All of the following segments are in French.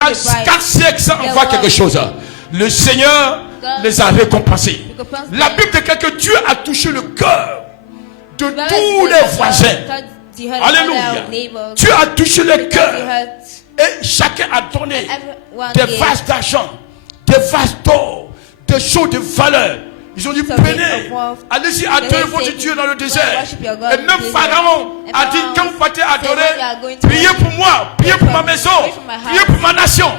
4 siècles sans en voir quelque chose. Le Seigneur les a récompensés. La Bible déclare que Dieu a touché le cœur de tous les voisins. Alléluia. Dieu a touché le cœur. Et chacun a donné des vases d'argent, des vases d'or, des choses de valeur. Ils ont dit, venez, allez-y, adorez votre Dieu dans le désert. Et même Pharaon a dit, quand vous partez adorer, priez pour moi, priez pour ma maison, priez pour ma nation.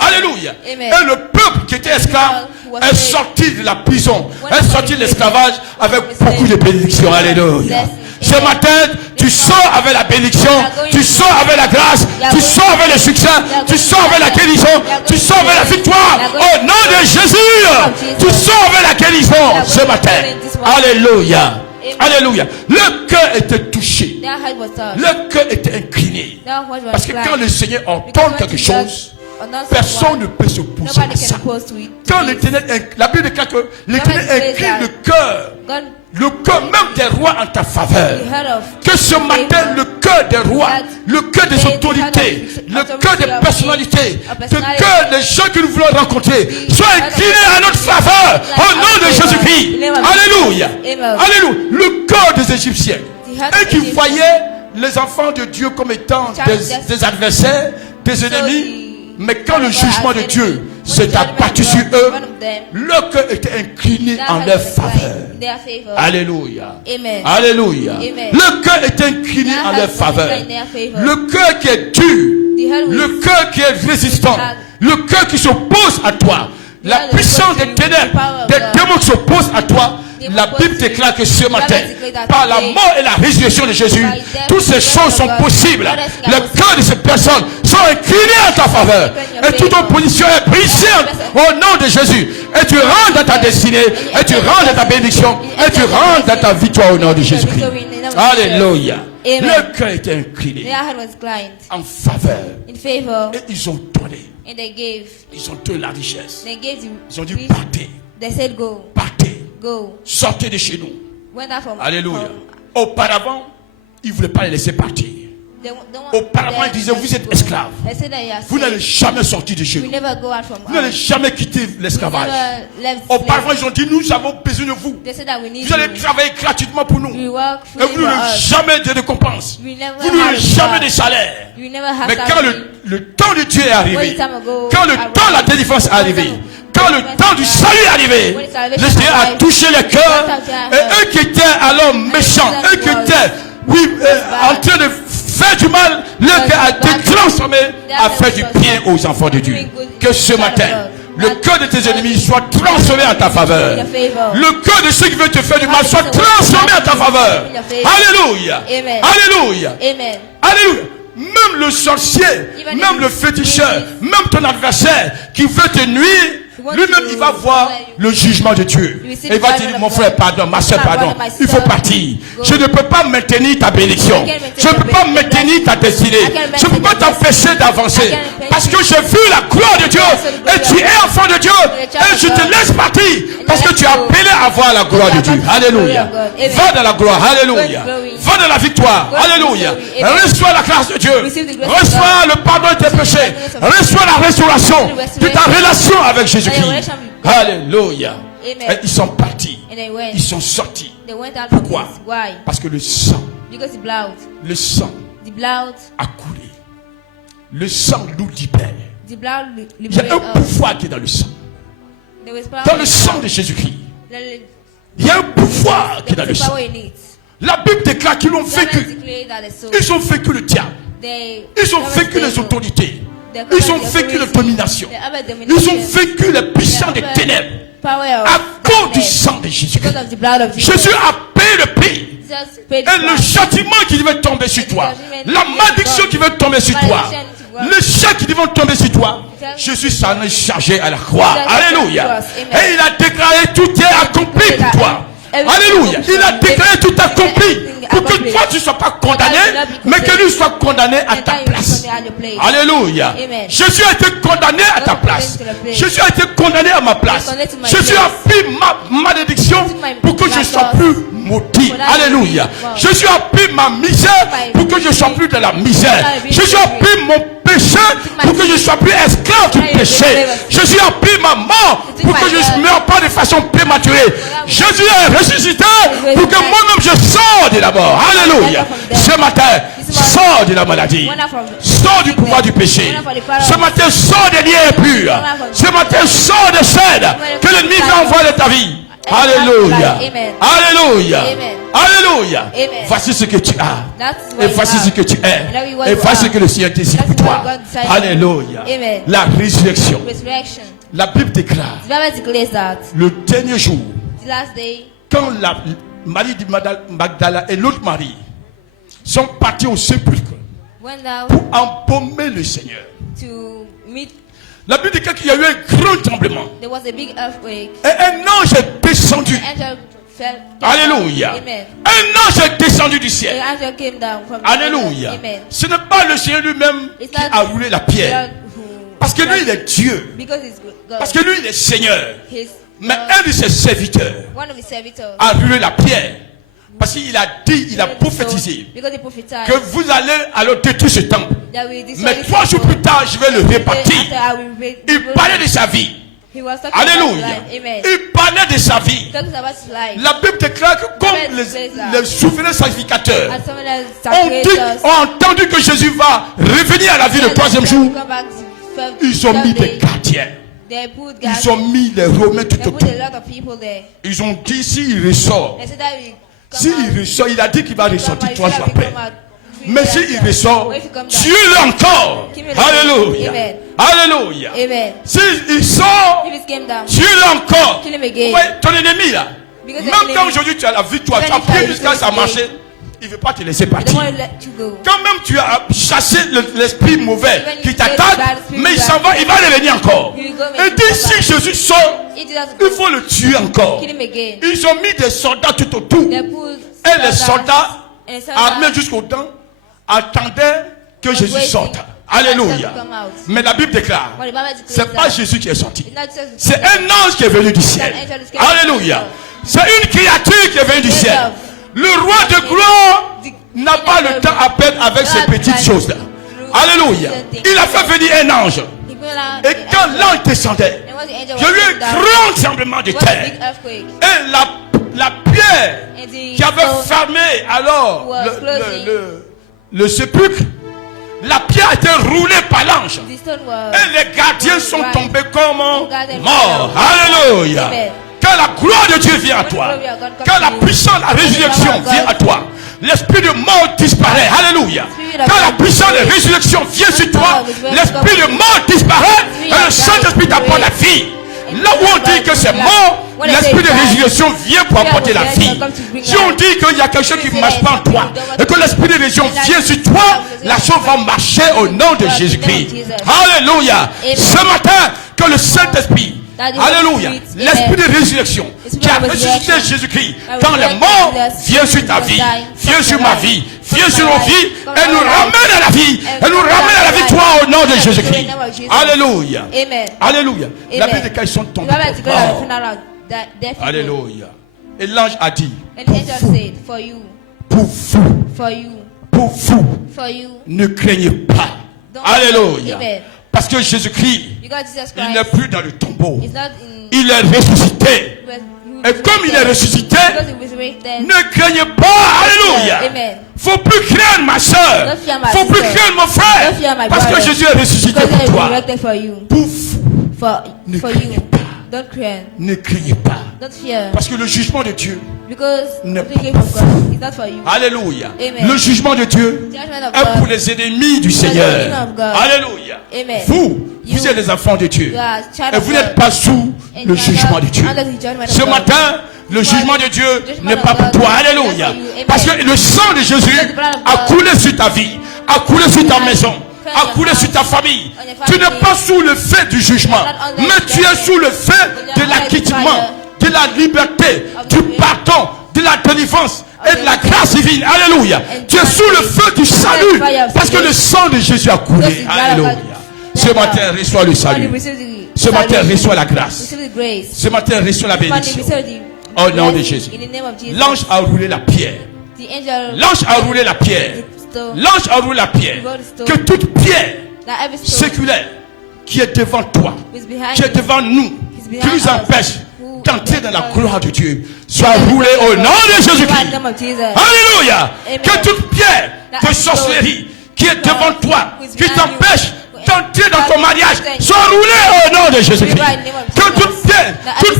Alléluia. Et le peuple qui était esclave est sorti de la prison, est sorti de l'esclavage avec beaucoup de bénédictions. Alléluia. Ce matin, tu sors avec la bénédiction, tu sors avec la grâce, tu sors avec le succès, tu sors avec la guérison, tu sors avec la victoire. Au nom de Jésus, tu sors avec la guérison ce matin. Alléluia. Alléluia. Le cœur était touché. Le cœur était incliné. Parce que quand le Seigneur entend quelque chose, personne ne peut se poser à ça. Quand l'Éternel, la Bible déclare que l'Éternel incline le cœur même des rois en ta faveur. Que ce matin, le cœur des rois, le cœur des autorités, le cœur des personnalités, le cœur des gens que nous voulons rencontrer soit incliné à notre faveur au nom de Jésus-Christ. Alléluia. Alléluia. Le cœur des Égyptiens, eux qui voyaient les enfants de Dieu comme étant des adversaires, des ennemis. Mais quand le jugement de Dieu s'est abattu sur eux, leur cœur était incliné en leur faveur. Alléluia. Alléluia. Le cœur était incliné en leur faveur. Le cœur qui est dur, le cœur qui est résistant, le cœur qui s'oppose à toi, la puissance des ténèbres, des démons qui s'opposent à toi. La Bible déclare que ce matin, par la mort et la résurrection de Jésus, toutes ces choses sont possibles. Le cœur de ces personnes sont inclinés en ta faveur. Et toute opposition est brisée au nom de Jésus. Et tu rentres dans ta destinée. Et tu rentres dans ta bénédiction. Et tu rentres dans ta victoire au nom de Jésus-Christ. Alléluia. Le cœur était incliné en faveur. Et ils ont donné. Ils ont donné la richesse. Ils ont dit partez. Partez. Sortez de chez nous. Alléluia. Auparavant, ils ne voulaient pas les laisser partir. Auparavant, ils disaient, vous êtes esclaves. Vous n'allez jamais sortir de chez nous. Vous n'allez jamais quitter l'esclavage. Auparavant, ils ont dit, nous avons besoin de vous. Vous allez travailler gratuitement pour nous. Et vous n'aurez jamais de récompense. Vous n'aurez jamais de salaire. Mais quand le temps de Dieu est arrivé, quand le temps de la délivrance est arrivé, quand le temps du salut est arrivé, le Seigneur a touché les cœurs. Et eux qui étaient alors méchants, eux qui étaient en train de faire du mal, leur cœur a été transformé à faire du bien aux enfants de Dieu. Que ce matin, le cœur de tes ennemis soit transformé en ta faveur. Le cœur de ceux qui veulent te faire du mal soit transformé en ta faveur. Alléluia. Alléluia. Alléluia. Même le sorcier, même le féticheur, même ton adversaire qui veut te nuire, lui-même il va voir le jugement de Dieu. Et il va dire, mon frère pardon, ma soeur pardon, il faut partir. Je ne peux pas maintenir ta bénédiction. Je ne peux pas maintenir ta destinée. Je ne peux pas t'empêcher d'avancer. Parce que j'ai vu la gloire de Dieu. Et tu es enfant de Dieu. Et je te laisse partir. Parce que tu as appelé à voir la gloire de Dieu. Alléluia. Va dans la gloire. Alléluia. Va dans la victoire. Alléluia. Reçois la grâce de Dieu. Reçois le pardon de tes péchés. Reçois la restauration de ta relation avec Jésus-Christ. Alléluia. Et ils sont partis. Ils sont sortis. Pourquoi? Parce que le sang a coulé. Le sang nous libère. Il y a un pouvoir qui est dans le sang. Dans le sang de Jésus-Christ. Il y a un pouvoir qui est dans le sang. La Bible déclare qu'ils ont vaincu. Ils ont vaincu le diable. Ils ont vaincu les autorités. Ils ont vaincu la domination. Ils ont vaincu les puissants des ténèbres. À cause du sang de Jésus. Jésus a payé le prix. Et le châtiment qui devait tomber sur toi, la malédiction qui devait tomber sur toi, le chèque qui devait tomber sur toi, Jésus s'en est chargé à la croix. Alléluia. Et il a déclaré tout est accompli pour toi. Alléluia. Il a déclaré tout accompli pour que toi tu ne sois pas condamné, mais que lui soit condamné à ta place. Alléluia. Jésus a été condamné à ta place. Jésus a été condamné à ma place. Jésus a pris ma malédiction pour que je ne sois plus maudit. Alléluia. Jésus a pris ma misère pour que je ne sois plus de la misère. Jésus a pris mon péché pour que je ne sois plus esclave du péché. Jésus a pris ma mort pour que je ne meure pas de façon prématurée. Jésus est ressuscité pour que moi-même je sors de la mort. Alléluia. Ce matin, sors de la maladie. Sors du pouvoir du péché. Ce matin, sors des liens impurs. Ce matin, sors des chaînes que l'ennemi va envoyer de ta vie. Alléluia. Alléluia. Alléluia. Voici ce que tu as. Et voici ce que tu es. Et voici ce que le Seigneur désire pour toi. Alléluia. La résurrection. La Bible déclare le dernier jour, quand Marie de Magdala et l'autre Marie sont partis au sépulcre pour embaumer le Seigneur. La Bible dit qu'il y a eu un grand tremblement. Et un ange est descendu. Alléluia. Un ange est descendu du ciel. Alléluia. Ce n'est pas le Seigneur lui-même qui a roulé la pierre. Parce que lui, il est Dieu. Parce que lui, il est Seigneur. Mais un de ses serviteurs a roulé la pierre. Parce qu'il a dit, il a prophétisé que vous allez alors détruire ce temple. Mais 3 jours plus tard, je vais le répartir. Il parlait de sa vie. Alléluia. Il parlait de sa vie. La Bible déclare que comme les souverains sacrificateurs ont entendu que Jésus va revenir à la vie le 3e jour, ils ont mis des gardiens. Ils ont mis les Romains tout autour. Ils ont dit s'il ressort, il a dit qu'il va ressortir 3 jours après. Mais s'il ressort, tue-le encore. Alléluia. Alléluia. S'il sort, tue-le encore. Ouais, ton ennemi là. Même quand aujourd'hui tu as la victoire, tu as pris jusqu'à ça marcher, il ne veut pas te laisser partir. Quand même tu as chassé l'esprit mauvais qui t'attaque, mais il s'en va, il va revenir encore. Et dit si Jésus sort, il faut le tuer encore. Ils ont mis des soldats tout autour. Et les soldats armés jusqu'aux dents attendaient que Jésus sorte. Alléluia. Mais la Bible déclare, c'est pas Jésus qui est sorti. C'est un ange qui est venu du ciel. Alléluia. C'est une créature qui est venue du ciel. Le roi de gloire n'a pas le temps à perdre avec ces petites choses-là. Alléluia. Il a fait venir un ange. Et quand l'ange descendait, il y a eu un grand tremblement de terre. Et la pierre qui avait fermé alors le sépulcre, la pierre a été roulée par l'ange. Et les gardiens sont tombés comme morts. Alléluia. Quand la gloire de Dieu vient à toi, quand la puissance de la résurrection vient à toi, l'esprit de mort disparaît. Alléluia. Quand la puissance de la résurrection vient sur toi, l'esprit de mort disparaît et le Saint-Esprit t'apporte la vie. Là où on dit que c'est mort, l'esprit de résurrection vient pour apporter la vie. Si on dit qu'il y a quelque chose qui ne marche pas en toi et que l'esprit de résurrection vient sur toi, la chose va marcher au nom de Jésus-Christ. Alléluia. Ce matin, que le Saint-Esprit, alléluia, l'esprit de résurrection qui a ressuscité Jésus-Christ quand les morts vient sur ta vie, vient sur ma vie, vient sur nos vies et nous ramène à la vie, et nous ramène à la victoire au nom de Jésus-Christ. Alléluia. Alléluia. La Bible dit qu'ils sont tombés. Alléluia. Et l'ange a dit, pour vous, ne craignez pas. Alléluia. Parce que Jésus-Christ, il n'est plus dans le tombeau. Il est ressuscité. Et comme il est ressuscité, ne craignez pas. Alléluia. Faut plus craindre ma soeur. Faut plus craindre mon frère. Parce que Jésus est ressuscité pour toi. Pour vous, ne craignez pas. Ne craignez pas. Parce que le jugement de Dieu n'est pas pour vous. Alléluia. Le jugement de Dieu est pour les ennemis du Seigneur. Alléluia. Vous êtes les enfants de Dieu. Et vous n'êtes pas sous le jugement de Dieu. Ce matin, le jugement de Dieu n'est pas pour toi. Alléluia. Parce que le sang de Jésus a coulé sur ta vie, a coulé sur ta maison, a coulé sur ta famille. Tu n'es pas sous le fait du jugement, mais tu es sous le fait de l'acquittement, de la liberté, du pardon, de la délivrance et de la grâce divine. Alléluia. Tu es sous le feu du salut parce que le sang de Jésus a coulé. Alléluia. Ce matin, reçois le salut. Ce matin, reçois la grâce. Ce matin, reçois la bénédiction. Au nom de Jésus. L'ange a roulé la pierre. L'ange a roulé la pierre. L'ange a roulé la pierre. Que toute pierre séculaire qui est devant toi, qui est devant nous, qui nous empêche d'entrer dans la gloire de Dieu, soit roulé au nom de Jésus-Christ. Alléluia. Que toute pierre de sorcellerie qui est devant toi, qui t'empêche d'entrer dans ton mariage, soit roulée au nom de Jésus-Christ. Que toute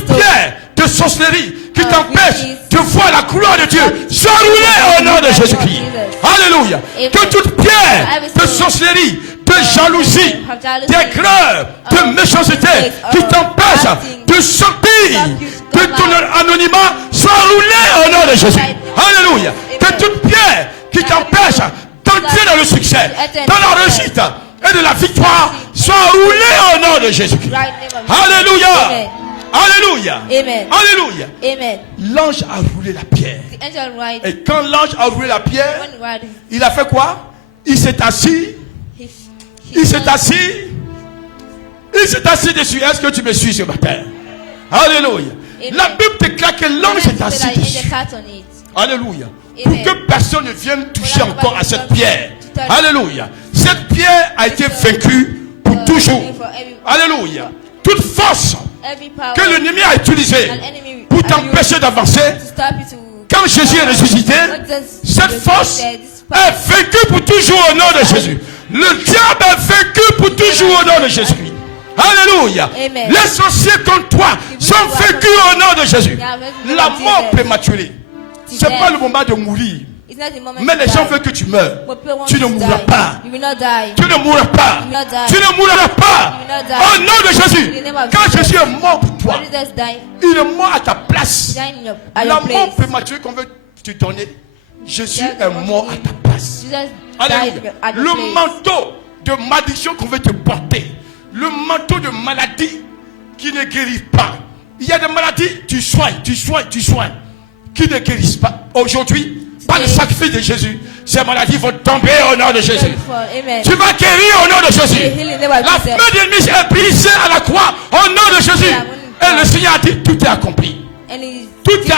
pierre de sorcellerie qui t'empêche de voir la gloire de Dieu, soit roulée au nom de Jésus-Christ. Alléluia. Que toute pierre de sorcellerie, de jalousie, d'aigreur, de méchanceté qui t'empêche de sortir de ton anonymat soit roulée au nom de Jésus. Alléluia. Que toute pierre qui t'empêche d'entrer dans le succès, dans la réussite et de la victoire soit roulée au nom de Jésus-Christ. Alléluia. Alléluia. Alléluia. L'ange a roulé la pierre. Et quand l'ange a roulé la pierre, il a fait quoi? Il s'est assis. Il s'est assis. Il s'est assis dessus. Est-ce que tu me suis ce matin? Alléluia. La Bible déclare que l'ange est assis dessus. Alléluia. Pour que personne ne vienne toucher encore à cette pierre. Alléluia. Cette pierre a été vaincue pour toujours. Alléluia. Toute force que l'ennemi a utilisée pour t'empêcher d'avancer, quand Jésus est ressuscité, cette force est vaincue pour toujours au nom de Jésus. Le diable est vaincu pour toujours au nom de Jésus. Alléluia. Les sorciers contre toi sont vaincus au nom de Jésus. La mort prématurée, ce n'est pas le moment de mourir. Mais les gens veulent que tu meurs. Tu ne mourras pas. Tu ne mourras pas. Tu ne mourras pas. Au nom de Jésus. Quand Jésus est mort pour toi, il est mort à ta place. La mort prématurée qu'on veut te donner, Jésus est mort à ta place. Alléluia. Le manteau de malédiction qu'on veut te porter, le manteau de maladie qui ne guérit pas. Il y a des maladies, tu soignes, qui ne guérissent pas. Aujourd'hui, par le sacrifice de Jésus, ces maladies vont tomber au nom de Jésus. Tu vas guérir au nom de Jésus. La main de l'ennemi est brisée à la croix au nom de Jésus. Et le Seigneur a dit, tout est accompli. Tout est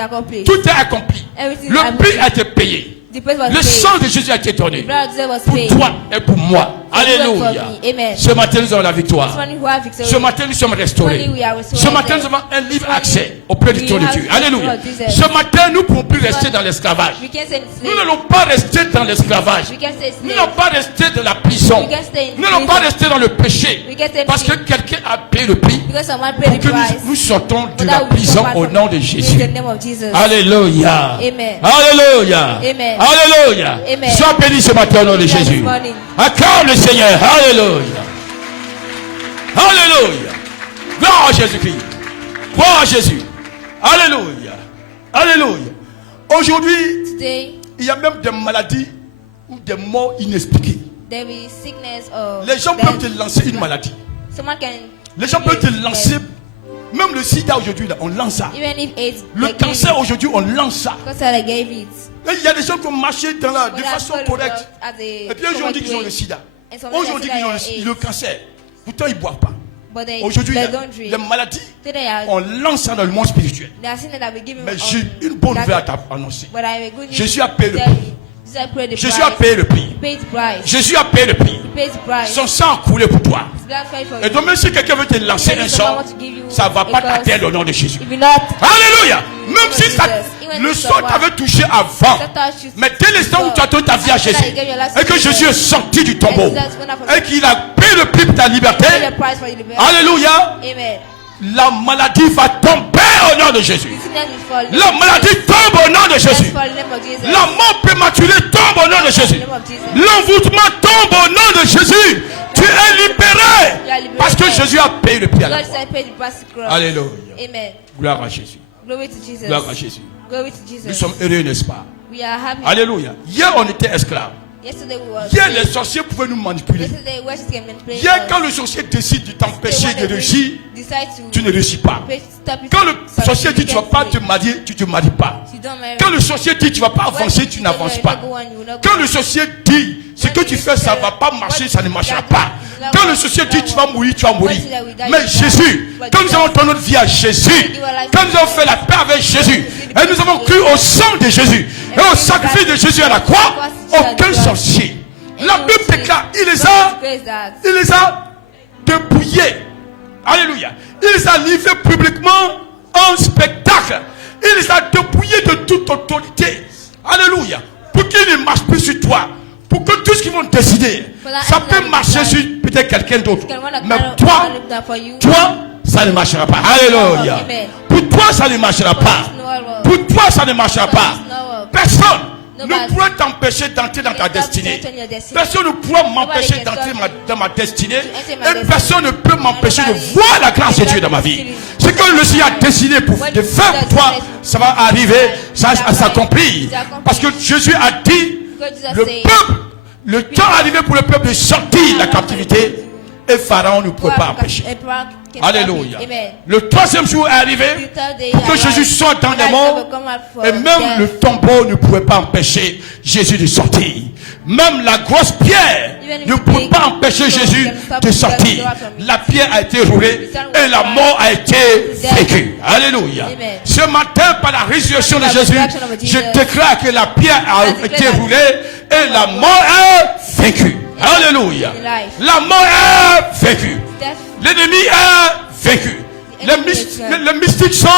accompli. Tout est accompli. Le prix a été payé. Le sang de Jésus a été donné pour toi et pour moi. Alléluia. Ce matin, nous avons la victoire. Ce matin, nous sommes restaurés. Ce matin, nous avons un libre accès auprès du trône de Dieu. Alléluia. Ce matin, nous ne pouvons plus rester dans l'esclavage. Nous n'allons pas rester dans l'esclavage. Nous n'allons pas rester dans la prison. Nous n'allons pas rester dans le péché. Parce que quelqu'un a payé le prix pour que nous sortons de la prison au nom de Jésus. Alléluia. Alléluia. Alléluia. Sois béni ce matin au nom de Jésus. Acclame le Seigneur. Alléluia. Alléluia. Gloire à Jésus-Christ. Gloire à Jésus. Alléluia. Alléluia. Aujourd'hui, il y a même des maladies ou des morts inexpliquées. Les gens peuvent te lancer une maladie. Les gens peuvent te lancer. Même le sida aujourd'hui, on lance ça. Le cancer aujourd'hui, on lance ça. Et il y a des gens qui ont marché de façon correcte. Et puis aujourd'hui, ils ont le sida. Aujourd'hui, ils ont le cancer. Pourtant, ils ne boivent pas. Aujourd'hui, les maladies, on lance ça dans le monde spirituel. Mais j'ai une bonne nouvelle à t'annoncer. Jésus a payé le prix. Jésus a payé le prix. Jésus a payé le prix. Son sang a coulé pour toi. Et donc même si quelqu'un veut te lancer un sort, ça ne va pas t'atteindre au nom de Jésus. Alléluia. Même si le sort t'avait touché avant, mais dès l'instant où tu as donné ta vie à Jésus, et que Jésus est sorti du tombeau, et qu'il a payé le prix pour ta liberté, alléluia, la maladie va tomber au nom de Jésus. La maladie tombe au nom de Jésus. La mort prématurée tombe au nom de Jésus. L'envoûtement tombe au nom de Jésus. Tu es libéré parce que Jésus a payé le prix à la croix. Alléluia. Gloire à Jésus. Gloire à Jésus. Nous sommes heureux, n'est-ce pas? Alléluia. Hier, on était esclaves. Hier, les sorciers pouvaient nous manipuler. Hier, quand le sorcier décide de t'empêcher de réussir, tu ne réussis pas. Quand le sorcier dit tu ne vas pas te marier, tu ne te maries pas. Quand le sorcier dit tu ne vas pas avancer, tu n'avances pas. Quand le sorcier dit ce que tu fais, ça ne va pas marcher, ça ne marchera pas. Quand le sorcier dit tu vas mourir, tu vas mourir. Mais Jésus, quand nous avons donné notre vie à Jésus, quand nous avons fait la paix avec Jésus, et nous avons cru au sang de Jésus et au sacrifice de Jésus à la croix, aucun sorcier, La Bible déclare, il les a dépouillés. Alléluia. Il les a livrés publiquement en spectacle. Il les a dépouillés de toute autorité. Alléluia. Pour qu'ils ne marchent plus sur toi. Pour que tout ce qu'ils vont décider, ça peut marcher sur peut-être quelqu'un d'autre. Mais toi, ça ne marchera pas. Alléluia. Pour toi, ça ne marchera pas. Pour toi, ça ne marchera pas. Personne ne pourra t'empêcher d'entrer dans ta destinée. Personne ne pourra m'empêcher d'entrer dans ma destinée. Et personne ne peut m'empêcher de voir la grâce de Dieu dans ma vie. Ce que le Seigneur a décidé de faire pour toi, ça va arriver, ça s'accomplir. Parce que Jésus a dit, le peuple, le temps est arrivé pour le peuple de sortir de la captivité. Et Pharaon ne pouvait pas empêcher. Alléluia. Le troisième jour est arrivé pour que Jésus sorte dans les morts. Et même le tombeau ne pouvait pas empêcher Jésus de sortir. Même la grosse pierre ne pouvait pas empêcher Jésus de sortir. La pierre a été roulée et la mort a été vaincue. Alléluia. Ce matin, par la résurrection de Jésus, je déclare que la pierre a été roulée et la mort est vaincue. Alléluia. La mort est vaincue. L'ennemi est vaincu. Les mystiques sont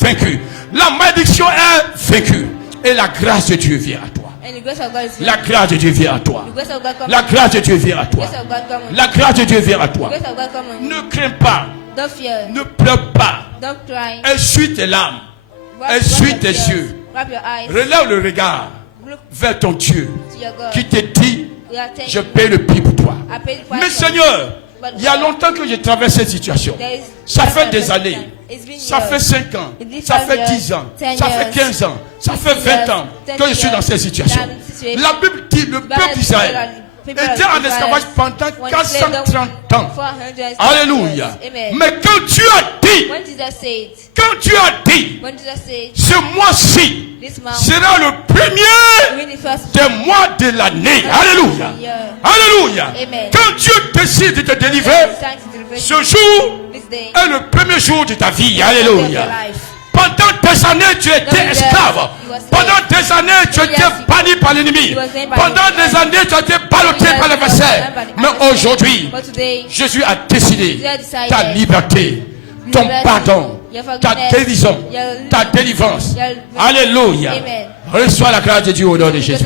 vaincus. La malédiction est vaincue. Et la grâce de Dieu vient à toi. La grâce de Dieu vient à toi. La grâce de Dieu vient à toi. La grâce de Dieu vient à toi. Ne crains pas. Ne pleure pas. Essuie tes larmes. Essuie tes yeux. Relève le regard vers ton Dieu qui te dit, je paie le prix pour toi. Mais Seigneur, il y a longtemps que je traverse cette situation. Ça fait des années. Ça fait 5 ans. Ça fait 10 ans. Ça fait 15 ans. Ça fait 20 ans que je suis dans cette situation. La Bible dit, le peuple d'Israël était en esclavage pendant 430 ans. Alléluia. Mais quand tu as dit, ce mois-ci sera le premier des mois de l'année. Alléluia. Alléluia. Quand Dieu décide de te délivrer, ce jour est le premier jour de ta vie. Alléluia. Pendant des années, tu étais esclave. Pendant des années, tu étais banni par l'ennemi. Pendant des années, tu étais ballotté par l'adversaire. Mais aujourd'hui, Jésus a décidé ta liberté, ton pardon, ta guérison, ta délivrance. Alléluia. Reçois la grâce de Dieu au nom de Jésus.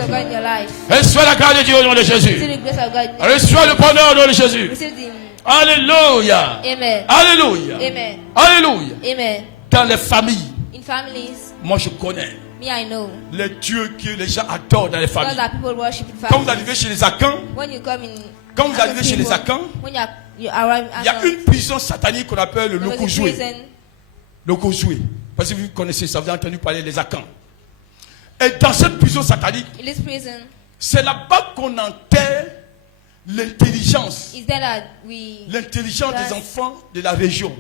Reçois la grâce de Dieu au nom de Jésus. Reçois le bonheur au nom de Jésus. Alléluia. Alléluia. Alléluia. Dans les familles, moi je connais les dieux que les gens adorent dans les familles. Quand vous arrivez chez les Akans, il y a une prison satanique qu'on appelle le Lokuzoué. Lokuzoué. Parce que vous connaissez ça, vous avez entendu parler des Akans. Et dans cette prison satanique, c'est là-bas qu'on enterre l'intelligence. L'intelligence des enfants de la région.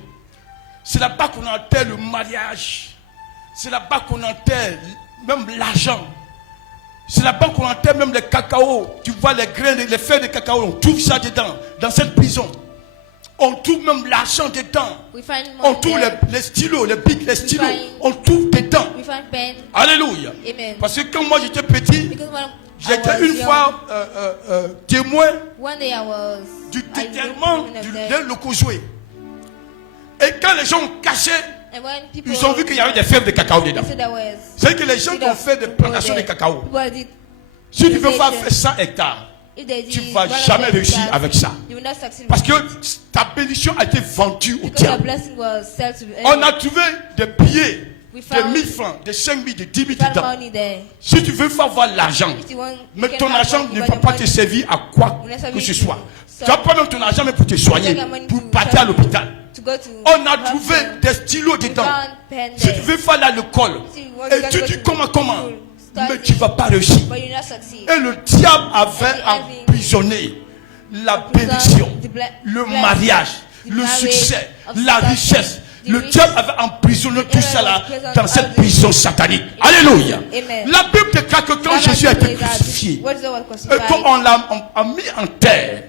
C'est là-bas qu'on enterre le mariage. C'est là-bas qu'on enterre même l'argent. C'est là-bas qu'on enterre même les cacao. Tu vois les grains, les feuilles de cacao. On trouve ça dedans, dans cette prison. On trouve même l'argent dedans. On trouve les stylos, les bics, les stylos. On trouve dedans. Alléluia. Parce que quand moi j'étais petit, j'étais une fois témoin du déterrement de Lokuzoué. Et quand les gens ont caché, ils ont vu qu'il y avait des fèves de cacao dedans. C'est que les gens qui ont fait des plantations de cacao, si tu veux faire 100 hectares, tu ne vas jamais réussir avec ça. Parce que ta bénédiction a été vendue au diable. On a trouvé des billets de 1000 francs, de 5 000, de 10 000 dedans. Si tu veux faire voir l'argent, mais ton argent ne va pas te servir à quoi que ce soit. Tu n'as pas même ton argent mais pour te soigner, pour partir à l'hôpital. On a trouvé des stylos dedans. Si tu veux faire là l'école, et tu dis comment, mais tu ne vas pas réussir. Et le diable avait emprisonné la bénédiction, le mariage, le succès, la richesse. Le diable avait emprisonné tout ça là dans cette prison satanique. Alléluia. La Bible déclare que quand Jésus a été crucifié et qu'on l'a mis en terre,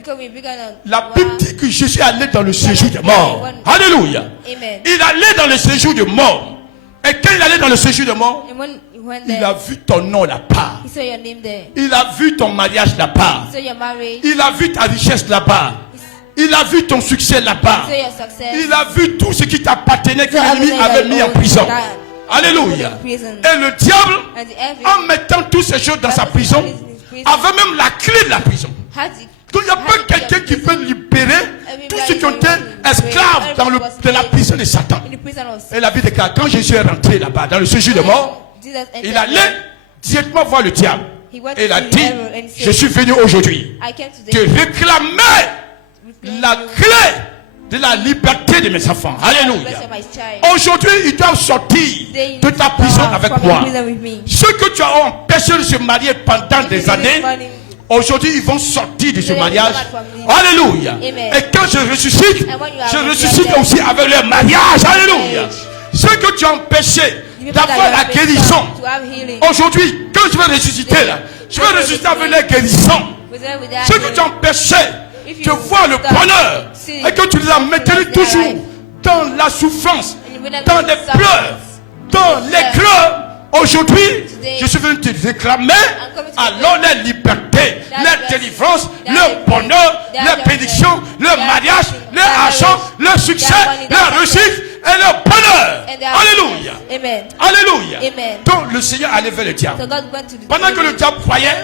la Bible dit que Jésus allait dans le séjour des morts. Alléluia. Il allait dans le séjour des morts. Et quand il allait dans le séjour des morts, il a vu ton nom là-bas. Il a vu ton mariage là-bas. Il a vu ta richesse là-bas. Il a vu ton succès là-bas. Il a vu tout ce qui t'appartenait que l'ennemi avait mis en prison. Alléluia. Et le diable, en mettant toutes ces choses dans sa prison, avait même la clé de la prison. Donc il n'y a pas quelqu'un qui peut libérer tous ceux qui ont été esclaves dans la prison de Satan. Et la Bible déclare, quand Jésus est rentré là-bas, dans le séjour de mort, il allait directement voir le diable. Et il a dit, je suis venu aujourd'hui te réclamer la clé de la liberté de mes enfants. Alléluia. Aujourd'hui, ils doivent sortir de ta prison avec moi. Ceux que tu as empêché de se marier pendant des années, aujourd'hui, ils vont sortir de ce mariage. Alléluia. Et quand je ressuscite aussi avec leur mariage. Alléluia. Ceux que tu as empêché d'avoir la guérison, aujourd'hui, quand je vais ressusciter là, je vais ressusciter avec la guérison. Ceux que tu as empêché de voir le bonheur et que tu les as maintenus toujours dans la souffrance, dans les pleurs, dans les creux. Aujourd'hui, je suis venu te réclamer alors la liberté, la délivrance, le bonheur, la bénédiction, le mariage, l'argent, le succès, la réussite et le bonheur. Alléluia. Alléluia. Donc le Seigneur allait vers le diable. Pendant que le diable croyait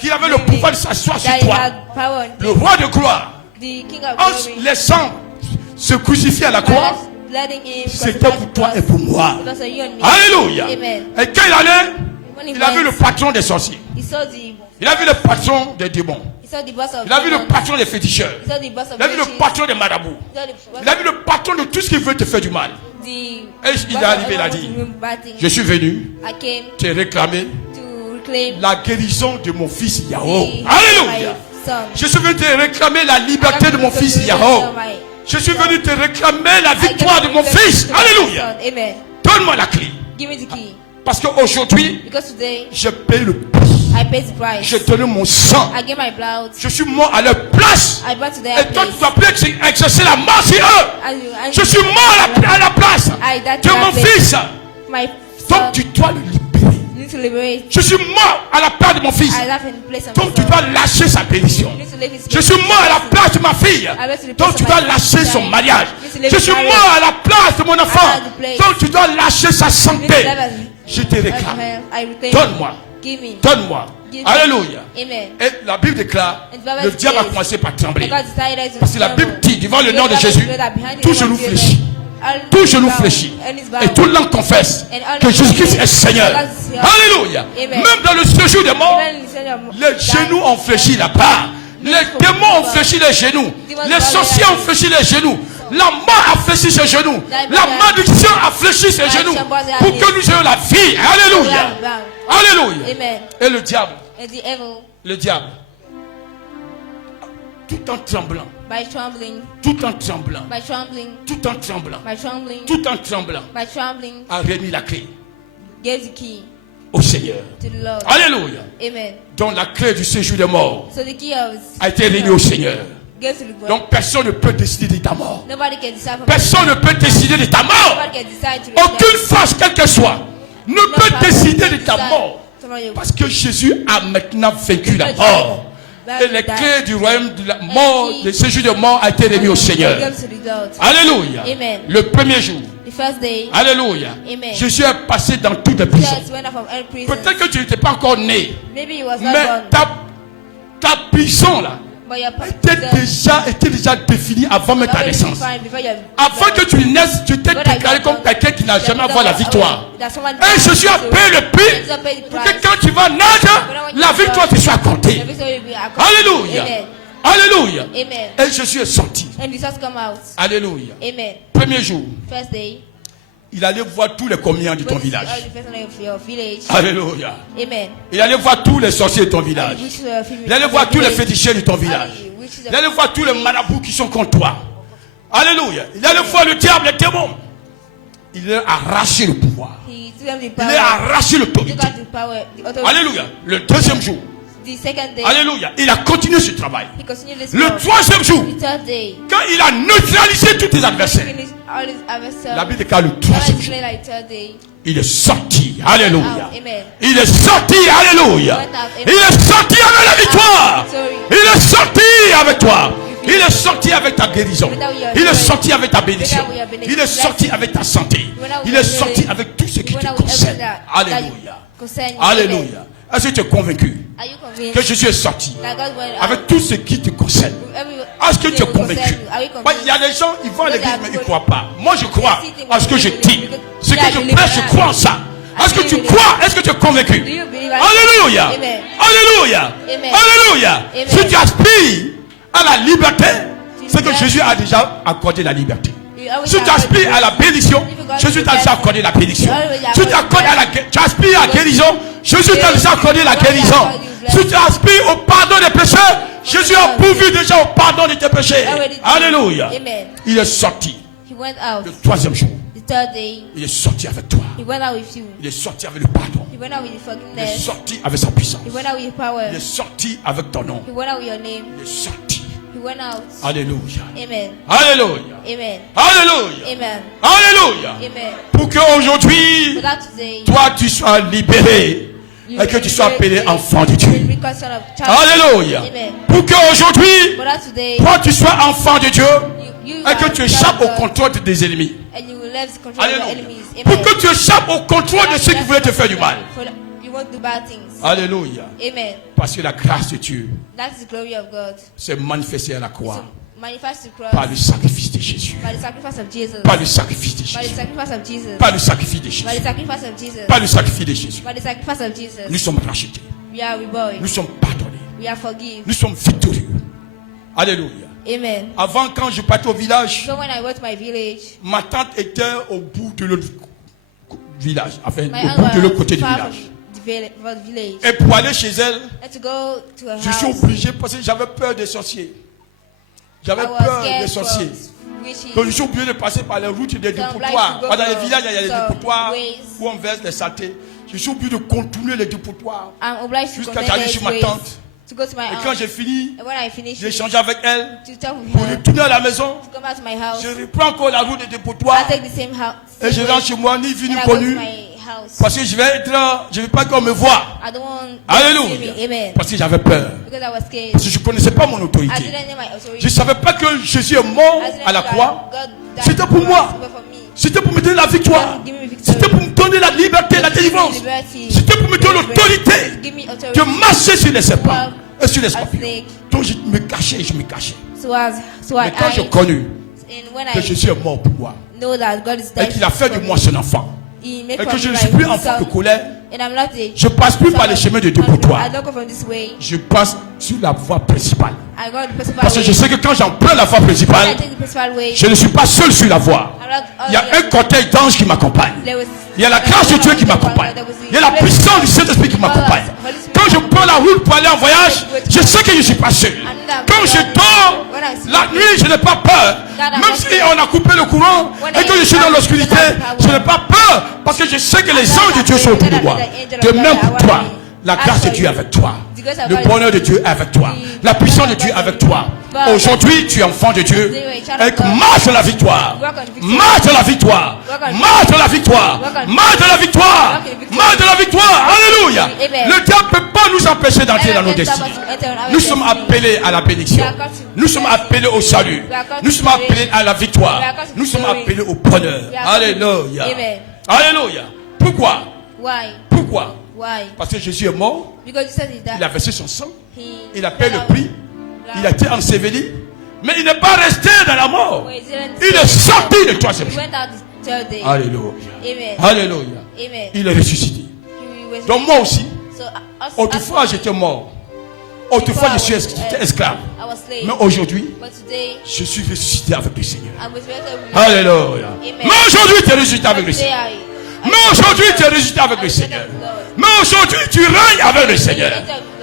qu'il avait le pouvoir de s'asseoir sur toi, le roi de gloire, en laissant se crucifier à la croix, c'était pour toi et pour moi. Alléluia. Et quand il allait, il a vu le patron des sorciers. Il a vu le patron des démons. Il a vu le patron des féticheurs. Il a vu le patron des marabouts. Il a vu le patron de tout ce qui veut te faire du mal. Et il est arrivé, il a dit, je suis venu te réclamer la guérison de mon fils Yahweh. Alléluia. Je suis venu te réclamer la liberté de mon fils Yahweh. Je suis venu te réclamer la victoire de mon fils. Alléluia. Donne-moi la clé. Parce qu'aujourd'hui, je paye le prix. Je donne mon sang. Je suis mort à leur place. Et toi, tu dois plus exercer la mort sur eux. Je suis mort à la place de mon fils. Donc, tu dois le libérer. Je suis mort à la place de mon fils. Donc, tu dois lâcher sa bénédiction. Je suis mort à la place de ma fille. Donc, tu dois lâcher son mariage. Je suis mort à la place de mon enfant. Donc, tu dois lâcher sa santé. Je te réclame. Donne-moi. Donne-moi. Alléluia. Et la Bible déclare, le diable a commencé par trembler. Parce que la Bible dit, devant le nom de Jésus, tout genou fléchit. Tout genou fléchit. Et tout langue confesse que Jésus-Christ est Seigneur. Alléluia. Même dans le séjour des morts, les genoux ont fléchi là-bas. Les démons ont fléchi les genoux. Les sorciers ont fléchi les genoux. La mort a fléchi ses genoux. La malédiction a fléchi ses genoux. Pour que nous ayons la vie. Alléluia. Alléluia. Et le diable, tout en tremblant, tout en tremblant, tout en tremblant, tout en tremblant, a remis la clé au Seigneur. Alléluia. Donc la clé du séjour des morts a été remise au Seigneur. Donc personne ne peut décider de ta mort. Personne ne peut décider de ta mort. Aucune force, quelle qu'elle soit, ne peut décider de ta mort. Parce que Jésus a maintenant vaincu la mort. Et les clés du royaume de la mort, du séjour de mort a été remis au Seigneur. Alléluia. Le premier jour. Alléluia. Jésus est passé dans toutes les prisons. Peut-être que tu n'étais pas encore né. Mais ta prison là était déjà définie avant même ta naissance. Avant que tu naisses, tu t'es déclaré comme quelqu'un qui n'a jamais avoir la victoire. Et Jésus a payé le prix pour que quand tu vas naître, la victoire te soit accordée. Alléluia. Alléluia. Et Jésus est sorti. Alléluia. Premier jour, il allait voir tous les communiants de ton village. Alléluia. Il allait voir tous les sorciers de ton village. Il allait voir tous les féticheurs de ton village. Il allait voir tous les marabouts qui sont contre toi. Alléluia. Il allait voir le diable, les démons. Il a arraché le pouvoir. Il a arraché l'autorité. Alléluia. Le deuxième jour. Alléluia. Il a continué ce travail. Le troisième jour, quand il a neutralisé tous tes adversaires, La Bible déclare le troisième jour. Il est sorti. Alléluia. Il est sorti. Alléluia. Il est sorti avec la victoire. Il est sorti avec toi. Il est sorti avec ta guérison. Il est sorti avec ta bénédiction. Il est sorti avec ta santé. Il est sorti avec tout ce qui te concerne. Alléluia. Alléluia. Est-ce que tu es convaincu que Jésus est sorti avec tout ce qui te concerne? Est-ce que tu es convaincu? Il y a des gens, ils vont à l'église mais ils ne croient pas. Moi je crois à ce que je dis. Ce que je prêche, je crois en ça. Est-ce que tu crois? Est-ce que tu es convaincu? Alléluia. Alléluia. Alléluia. Si tu aspires à la liberté, c'est que Jésus a déjà accordé la liberté. Si tu aspires à la bénédiction, Jésus t'a déjà accordé la bénédiction. Si tu aspires à la guérison, Jésus t'a déjà accordé la guérison. Si tu aspires au pardon des péchés, Jésus a pourvu déjà au pardon de tes péchés. Alléluia. Il est sorti le troisième jour. Il est sorti avec toi. Il est sorti avec le pardon. Il est sorti avec sa puissance. Il est sorti avec ton nom. Il est sorti. Alléluia. Alléluia. Alléluia. Alléluia. Pour qu'aujourd'hui, toi tu sois libéré et que tu sois appelé enfant de Dieu. Alléluia. Pour qu'aujourd'hui, toi tu sois enfant de Dieu et que tu échappes au contrôle de tes ennemis. Alléluia. Pour que tu échappes au contrôle de ceux qui voulaient te faire du mal. Alléluia. Parce que la grâce de Dieu s'est manifestée à la croix par le sacrifice de Jésus. Par le sacrifice de Jésus. Par le sacrifice de Jésus. Par le sacrifice de Jésus. Nous sommes rachetés. Nous sommes pardonnés. Nous sommes victorieux. Alléluia. Avant, quand je partais au village, ma tante était au bout de l'autre village, enfin au bout de l'autre côté du village. Et pour aller chez elle, je suis obligé parce que j'avais peur des sorciers. J'avais peur des sorciers. Donc je suis obligé de passer par les routes des dépotoirs. Dans les villages, il y a des dépotoirs où on verse les saletés. Je suis obligé de contourner les dépotoirs jusqu'à j'arrive chez ma tante. Et quand j'ai fini, j'ai échangé avec elle pour retourner à la maison. Je reprends encore la route des dépotoirs et je rentre chez moi, ni vu ni connu. Parce que je ne vais pas qu'on me voie. Alléluia. Parce que j'avais peur. Parce que je ne connaissais pas mon autorité. Je ne savais pas que Jésus est mort à la croix. C'était pour moi. C'était pour me donner la victoire. C'était pour me donner la liberté, la délivrance. C'était pour me donner l'autorité de marcher sur les serpents et sur les scorpions. Donc je me cachais, je me cachais. Mais quand j'ai connu que Jésus est mort pour moi et qu'il a fait de moi son enfant, et que je ne suis plus enfant de colère, je ne passe plus par les chemins de dépotoir. Je passe sur la voie principale. Parce que je sais que quand j'emprunte la voie principale, je ne suis pas seul sur la voie. Il y a un cortège d'anges qui m'accompagne. Il y a la grâce de Dieu qui m'accompagne. Il y a la puissance du Saint-Esprit qui m'accompagne. Quand je prends la route pour aller en voyage, je sais que je ne suis pas seul. Quand je dors, la nuit, je n'ai pas peur. Même si on a coupé le courant et que je suis dans l'obscurité, je n'ai pas peur. Parce que je sais que les anges de Dieu sont autour de moi. De même pour toi. La grâce de Dieu est avec toi. Le bonheur de Dieu est avec toi. La puissance de Dieu est avec toi. Aujourd'hui, tu es enfant de Dieu. Et marche dans la victoire. Marche dans la victoire. Marche dans la victoire. Marche dans la victoire. Marche dans la victoire. Alléluia. Le diable ne peut pas nous empêcher d'entrer dans nos destinées. Nous sommes appelés à la bénédiction. Nous sommes appelés au salut. Nous sommes appelés à la victoire. Nous sommes appelés au bonheur. Alléluia. Alléluia. Pourquoi? Pourquoi? Parce que Jésus est mort, il a versé son sang, il a payé le prix, il a été enseveli, mais il n'est pas resté dans la mort. Il est sorti le troisième jour. Alléluia. Alléluia. Il est ressuscité. Donc moi aussi, autrefois j'étais mort. Autrefois je suis esclave. Mais aujourd'hui, je suis ressuscité avec le Seigneur. Alléluia. Mais aujourd'hui tu es ressuscité avec le Seigneur. Mais aujourd'hui tu es ressuscité avec le Seigneur. Mais aujourd'hui tu règnes avec le Seigneur.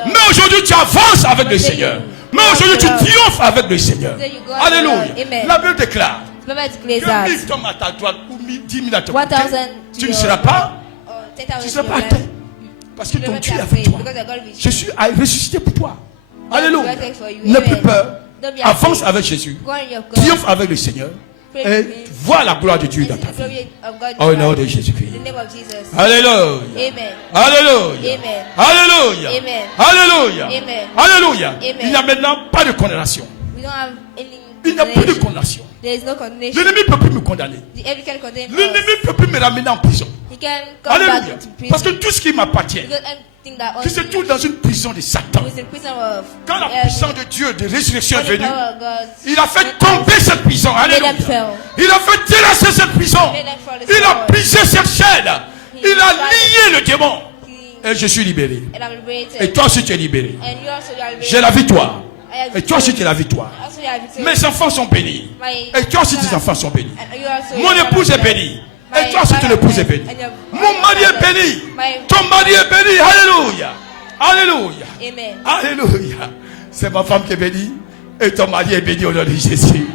Mais aujourd'hui tu avances avec le Seigneur. Mais aujourd'hui tu triomphes avec le Seigneur. Alléluia. La Bible déclare 2000 hommes à ta droite ou 10 000 à ta côté. Tu ne seras pas atteint. Parce que ton Dieu est avec toi. Je suis ressuscité pour toi. Alléluia. N'aie plus peur. Avance avec Jésus. Triomphe avec le Seigneur. Et vois la gloire de Dieu dans ta vie. Au nom de Jésus-Christ. Alléluia. Alléluia. Alléluia. Alléluia. Alléluia. Il n'y a maintenant pas de condamnation. Il n'y a plus de condamnation. L'ennemi ne peut plus me condamner. L'ennemi ne peut plus me ramener en prison. Alléluia. Parce que tout ce qui m'appartient, qui se trouve dans une prison de Satan, quand la puissance de Dieu de résurrection est venue, il a fait tomber cette prison. Alléluia. Il a fait terrasser cette prison. Il a brisé cette chaîne. Il a lié le démon. Et je suis libéré. Et toi aussi tu es libéré. J'ai la victoire. Et toi aussi tu es la victoire. Mes enfants sont bénis. Et toi aussi tes enfants sont bénis. Mon épouse est bénie. Et toi aussi ton épouse est bénie. Mon mari est béni. Ton mari est béni. Alléluia. Alléluia. Alléluia. C'est ma femme qui est bénie. Et ton mari est béni au nom de Jésus.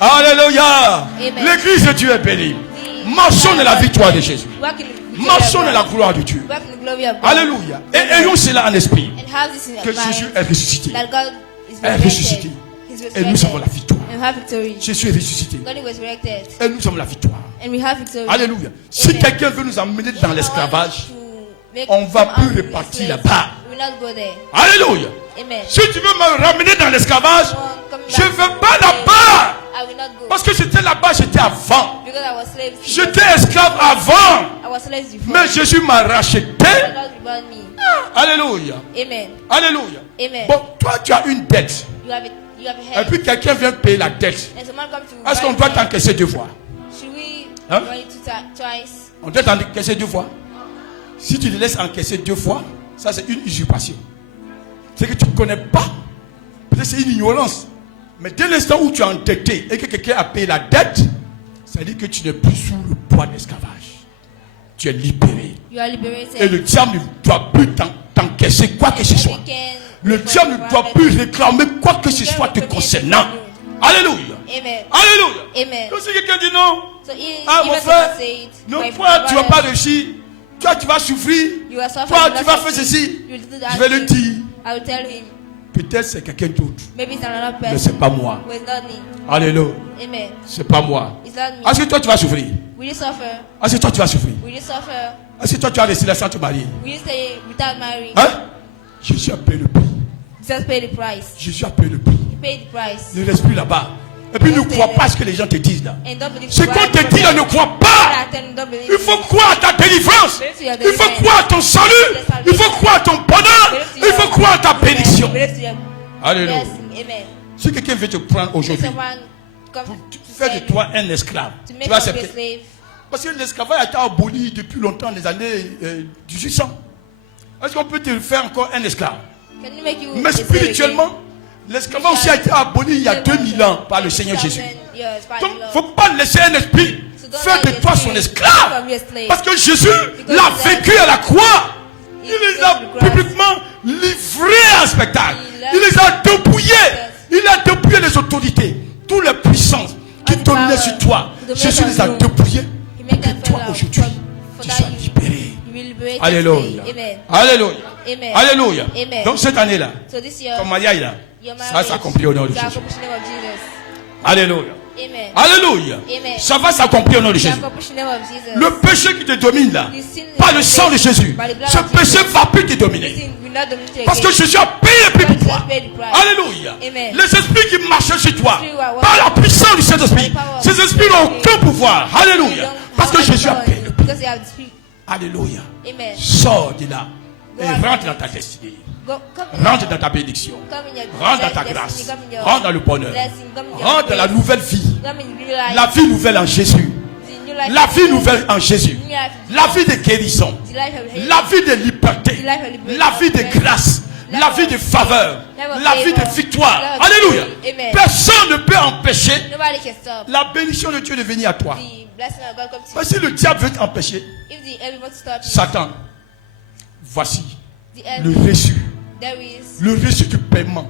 Alléluia. L'église de Dieu est bénie. Marchons dans la victoire de Jésus. Marchons dans la gloire de Dieu. Alléluia. Et ayons cela en esprit. Que Jésus est ressuscité. Est ressuscité. Et nous avons la victoire. Jésus est ressuscité. Et nous avons la victoire. Alléluia. Si quelqu'un veut nous emmener dans l'esclavage, on ne va plus repartir là-bas. Alléluia. Si tu veux me ramener dans l'esclavage, je ne veux pas là-bas. Parce que j'étais là-bas, j'étais avant. J'étais esclave avant. Mais Jésus m'a racheté. Alléluia. Alléluia. Bon, toi tu as une dette. Et puis quelqu'un vient payer la dette. Est-ce qu'on doit t'encaisser 2 fois? Hein? On doit t'encaisser 2 fois. Si tu le laisses encaisser 2 fois, ça c'est une usurpation. C'est que tu ne connais pas. Peut-être c'est une ignorance. Mais dès l'instant où tu es endetté et que quelqu'un a payé la dette, ça veut dire que tu n'es plus sous le poids de l'esclavage. Tu es libéré. Et le diable ne doit plus t'encaisser quoi que ce soit. Le diable ne doit plus réclamer quoi que ce soit te concernant. Alléluia. Alléluia. Donc si quelqu'un dit non, mon frère, non, toi tu ne vas pas réussir. Toi tu vas souffrir. Toi tu vas faire ceci. Je vais le dire. Peut-être c'est quelqu'un d'autre. Mais ce n'est pas moi. Alléluia. Ce n'est pas moi. Est-ce que toi tu vas souffrir? Est-ce que toi tu vas souffrir? Est-ce que toi tu vas rester là sans te marier? Hein? Jésus a payé le prix. Jésus a payé le prix. Ne reste plus là-bas. Et puis ne crois pas ce que les gens te disent là. Ce qu'on te dit là, ne crois pas. Il faut croire à ta délivrance. Il faut croire à ton salut. Il faut croire à ton bonheur. Il faut croire à ta bénédiction. Alléluia. Si quelqu'un veut te prendre aujourd'hui pour faire de toi un esclave, tu vas accepter. Parce que l'esclavage a été aboli depuis longtemps, les années 1800. Est-ce qu'on peut te faire encore un esclave? Mais spirituellement, l'esclavage aussi a été aboli il y a 2000 ans par le Seigneur Jésus. Donc il ne faut pas laisser un esprit faire de toi son esclave. Parce que Jésus l'a vécu à la croix. Il les a publiquement livrés en spectacle. Il les a dépouillés. Il a dépouillé les autorités. Toutes les puissances qui dominaient sur toi. Jésus les a dépouillés. Et toi aujourd'hui, tu sois libéré. Alléluia. Alléluia. Alléluia. Donc cette année-là, comme mariage là, ça s'accomplit au nom de Jésus. Alléluia. Alléluia. Ça va s'accomplir au nom de Jésus. Le péché qui te domine là, par le sang de Jésus, ce péché va plus te dominer. Parce que Jésus a payé le prix pour toi. Alléluia. Les esprits qui marchent sur toi, par la puissance du Saint-Esprit, ces esprits n'ont aucun pouvoir. Alléluia. Parce que Jésus a payé le prix. Alléluia. Sors de là et rentre dans ta destinée. Rentre dans ta bénédiction. Rentre dans ta grâce. Rentre dans le bonheur. Rentre dans la nouvelle vie. La vie nouvelle en Jésus. La vie nouvelle en Jésus. La vie de guérison. La vie de liberté. La vie de grâce. La vie de faveur. La vie de victoire. Alléluia. Personne ne peut empêcher la bénédiction de Dieu de venir à toi. Mais si le diable veut t'empêcher, Satan, voici le reçu. Le reçu du paiement.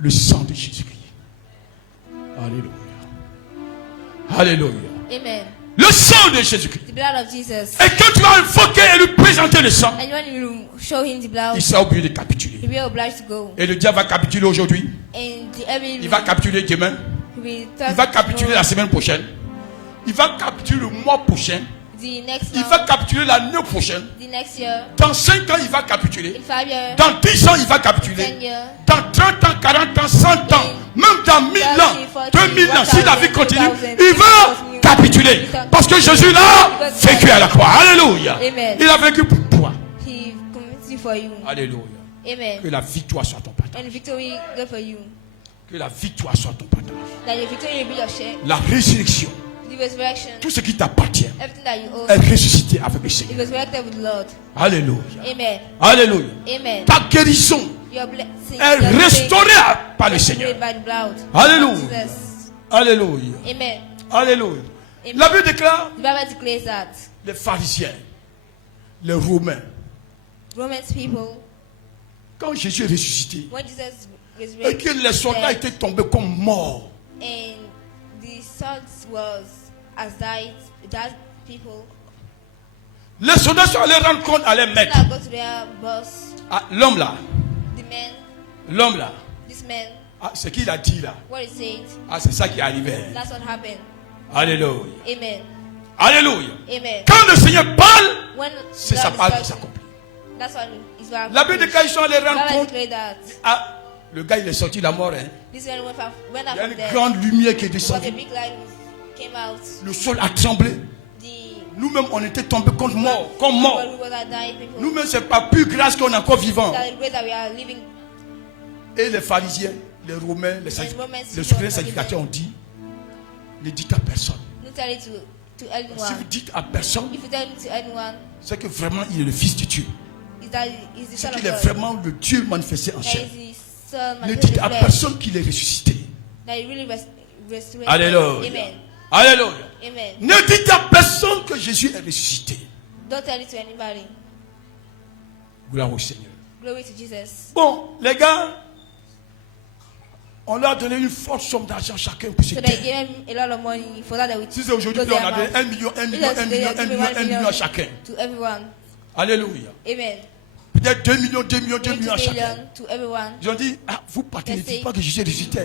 Le sang de Jésus-Christ. Alléluia. Alléluia. Amen. Le sang de Jésus-Christ. The blood of Jesus. Et quand tu vas invoquer et lui présenter le sang, And when you show him the blood, il sera obligé de capituler. he will be obliged to go. Et le diable va capituler aujourd'hui. And the enemy Il va capituler demain. Il va capituler la semaine prochaine. Il va capituler le mois prochain. Il va capituler l'année prochaine. Dans 5 ans, il va capituler. Dans 10 ans, il va capituler. Dans 30 ans, 40 ans, 100 ans, même dans 1000 ans, 2000 ans, si la vie continue, il va capituler. Parce que Jésus l'a vécu à la croix. Alléluia. Il a vécu pour toi. Alléluia. Que la victoire soit ton partage. Que la victoire soit ton partage. La résurrection. Tout ce qui t'appartient est ressuscité avec le Seigneur. Alléluia. Alléluia. Ta guérison est restaurée par le Seigneur. Alléluia. Alléluia. Alléluia. La Bible déclare les pharisiens, les Romains. Quand Jésus est ressuscité et que les soldats étaient tombés comme morts. Les soldats sont allés rendre compte à leur maître. Ah, l'homme là. L'homme là. Ah, ce qu'il a dit là. Ah, c'est ça qui est arrivé. Alléluia. Alléluia. Quand le Seigneur parle, c'est sa parole qui s'accomplit. La Bible de quand ils sont allés rendre compte. Ah, le gars il est sorti de la mort. Hein. Il y a une grande lumière qui est descendue. Le sol a tremblé. Nous-mêmes on était tombés comme morts. Nous-mêmes c'est pas plus grâce qu'on est encore vivants. Et les pharisiens, les Romains, les souverains sacrificateurs ont dit, ne dites à personne. Si vous dites à personne, c'est que vraiment il est le Fils de Dieu. C'est qu'il est vraiment le Dieu manifesté en chair. Ne dites à personne qu'il est ressuscité. Alléluia. Alléluia. Ne dites à personne que Jésus est ressuscité. Gloire au Seigneur. Bon, les gars, on leur a donné une forte somme d'argent chacun pour se taire. Si c'est aujourd'hui, on a donné 1 million, 1 million, 1 million, 1 million, 1 million à chacun. Alléluia. Peut-être 2 millions, 2 millions, 2 millions à chacun. Ils ont dit, ah, vous partez, ne dites pas que Jésus est ressuscité.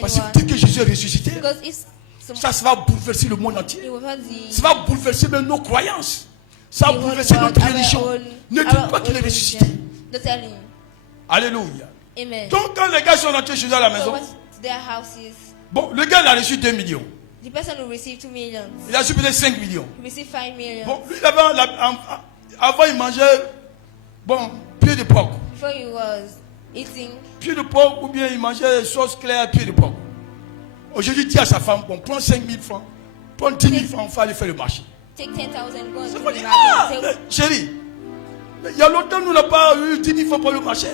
Parce que si vous dites que Jésus est ressuscité, ça va bouleverser le monde entier. Ça va bouleverser même nos croyances. Ça va bouleverser notre religion. Ne dites pas qu'il est ressuscité. Alléluia. Donc quand les gars sont rentrés chez eux à la maison, bon, le gars il a reçu 2 millions. Il a reçu peut-être 5 millions. Bon, lui avant il mangeait, bon, pied de porc. Pied de porc ou bien il mangeait sauce claire, pied de porc. Aujourd'hui, il dit à sa femme, bon, prends 5 000 francs, prends 10 000 francs, il faut aller faire le marché. Chérie, il y a longtemps nous n'avons pas eu 10 000 francs pour le marché.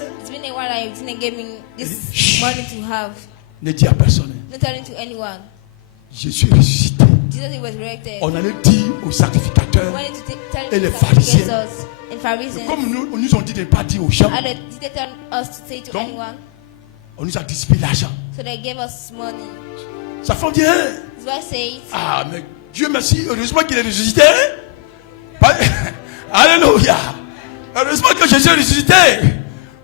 Ne dis à personne. Jésus est ressuscité. On allait dire aux sacrificateurs et les pharisiens. Comme nous nous ont dit de ne pas dire aux gens. Donc, on nous a dissipé l'argent. Sa femme dit, ah, mais Dieu merci, heureusement qu'il est ressuscité. Alléluia. Heureusement que Jésus est ressuscité.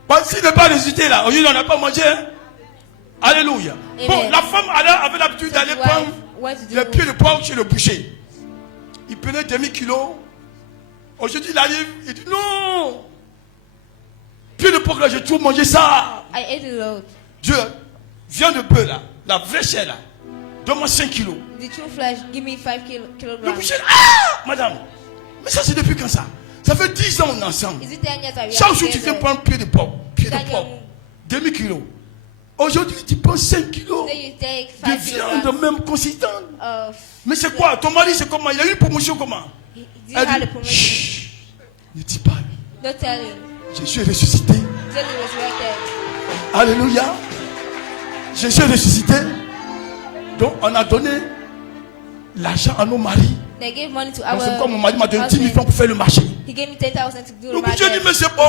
Parce qu'il n'est pas ressuscité là, aujourd'hui on n'a pas mangé. Alléluia. Bon, la femme avait l'habitude d'aller prendre les pieds de porc chez le boucher. Il prenait demi-kilo. Aujourd'hui il arrive, il dit non. Pieds de porc là, j'ai tout mangé ça. Dieu, viande de bœuf là, la vraie chair là, donne-moi 5 kilos. Le boucher, ah, madame, mais ça c'est depuis quand ça? Ça fait 10 ans on est ensemble. Chaque jour tu viens prendre pied de porc, demi-kilo. Aujourd'hui tu prends 5 kilos de viande même consistante. Mais c'est quoi? Ton mari c'est comment? Il a eu une promotion comment? Elle dit, chut, ne dis pas. Jésus est ressuscité. Alléluia. Jésus est ressuscité. Donc on a donné l'argent à nos maris. C'est comme mon mari m'a donné 10 000 francs pour faire le marché. Le boucher dit mais c'est bon.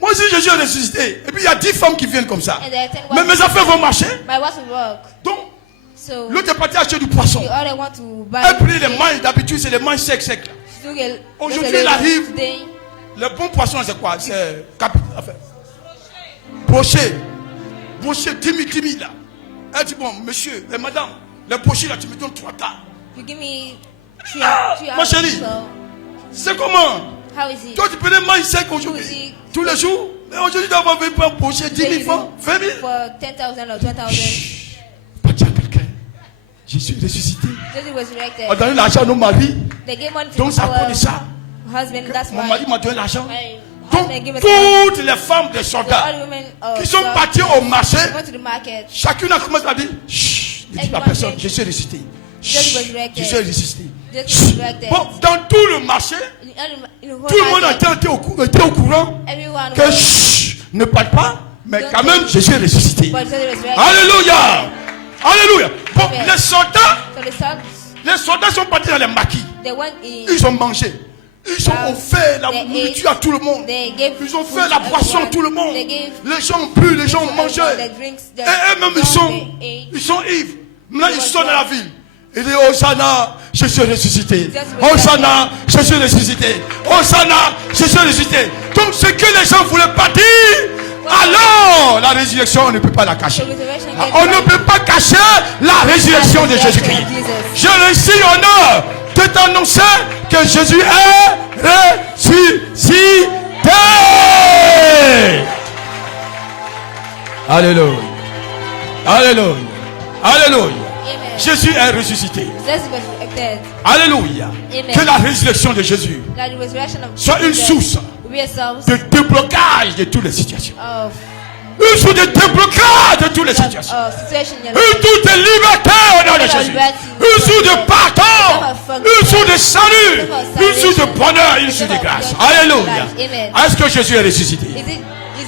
Moi aussi Jésus est ressuscité. Et puis il y a 10 femmes qui viennent comme ça. Mais mes affaires vont marcher. Donc l'autre est parti acheter du poisson. Elle prit les manches, d'habitude c'est les manches secs. Aujourd'hui il arrive. Le bon poisson c'est quoi? C'est brochet. Brochet 10 000 là. Elle dit, bon, monsieur, et madame, les pochés là, tu me donnes 3 tas. You give me three Ma chérie, so c'est comment? how is it? Toi, tu peux les manger sec aujourd'hui, tous les jours. Mais aujourd'hui, tu vas venir pour un poché 10 000 francs, 20 000. For 10,000 or 20,000. Pas dire à quelqu'un. Jésus est ressuscité. Jesus was resurrected. On a donné l'argent à nos maris. They gave money to Donc, ça our connaît ça. husband. That's Mon why. mari m'a donné l'argent. My Donc, husband gave us money. toutes les femmes des So soldats all the women qui sont partis au marché, go to the market. chacune a commencé à dire, chut, ne dis pas à personne, je suis ressuscité. Jesus was Chut, resurrected. je suis ressuscité. Jesus was Chut. resurrected. Bon, dans tout le marché, In the whole tout le monde market, était au courant everyone que chut, ne parle pas, mais quand même, Jésus est ressuscité. but Jesus was resurrected. Alléluia. Alléluia. Bon, Amen. So les soldats sont partis dans les maquis. they went in. Ils ont mangé. Ils ont offert la they nourriture à tout le monde. They gave Ils ont food fait la to boisson à everyone. tout le monde. They gave Les gens ont bu, les gens ont mangé. the drinks, the Et eux-mêmes, ils sont ivres. Maintenant, ils sont dans la ville. Ils disent, Hosanna, je suis ressuscité. Hosanna, je suis ressuscité. Hosanna, je suis ressuscité. Donc, ce que les gens ne voulaient pas dire, alors la résurrection, on ne peut pas la cacher. On ne peut pas cacher la résurrection de Jésus-Christ. Je réussis l'honneur de t'annoncer que Jésus est ressuscité. Alléluia. Alléluia. Alléluia. Amen. Jésus est ressuscité. Jesus was resurrected. Alléluia. Amen. Que la résurrection de Jésus That the resurrection of soit une Jesus source will be a source de déblocage de toutes les situations. of Une source de déblocage de toutes les situations. situation in your life. Une source de liberté au nom de Jésus. Une source de pardon. Une source de salut. Une source de bonheur. Une source de grâce. Alléluia. Est-ce que Jésus est ressuscité?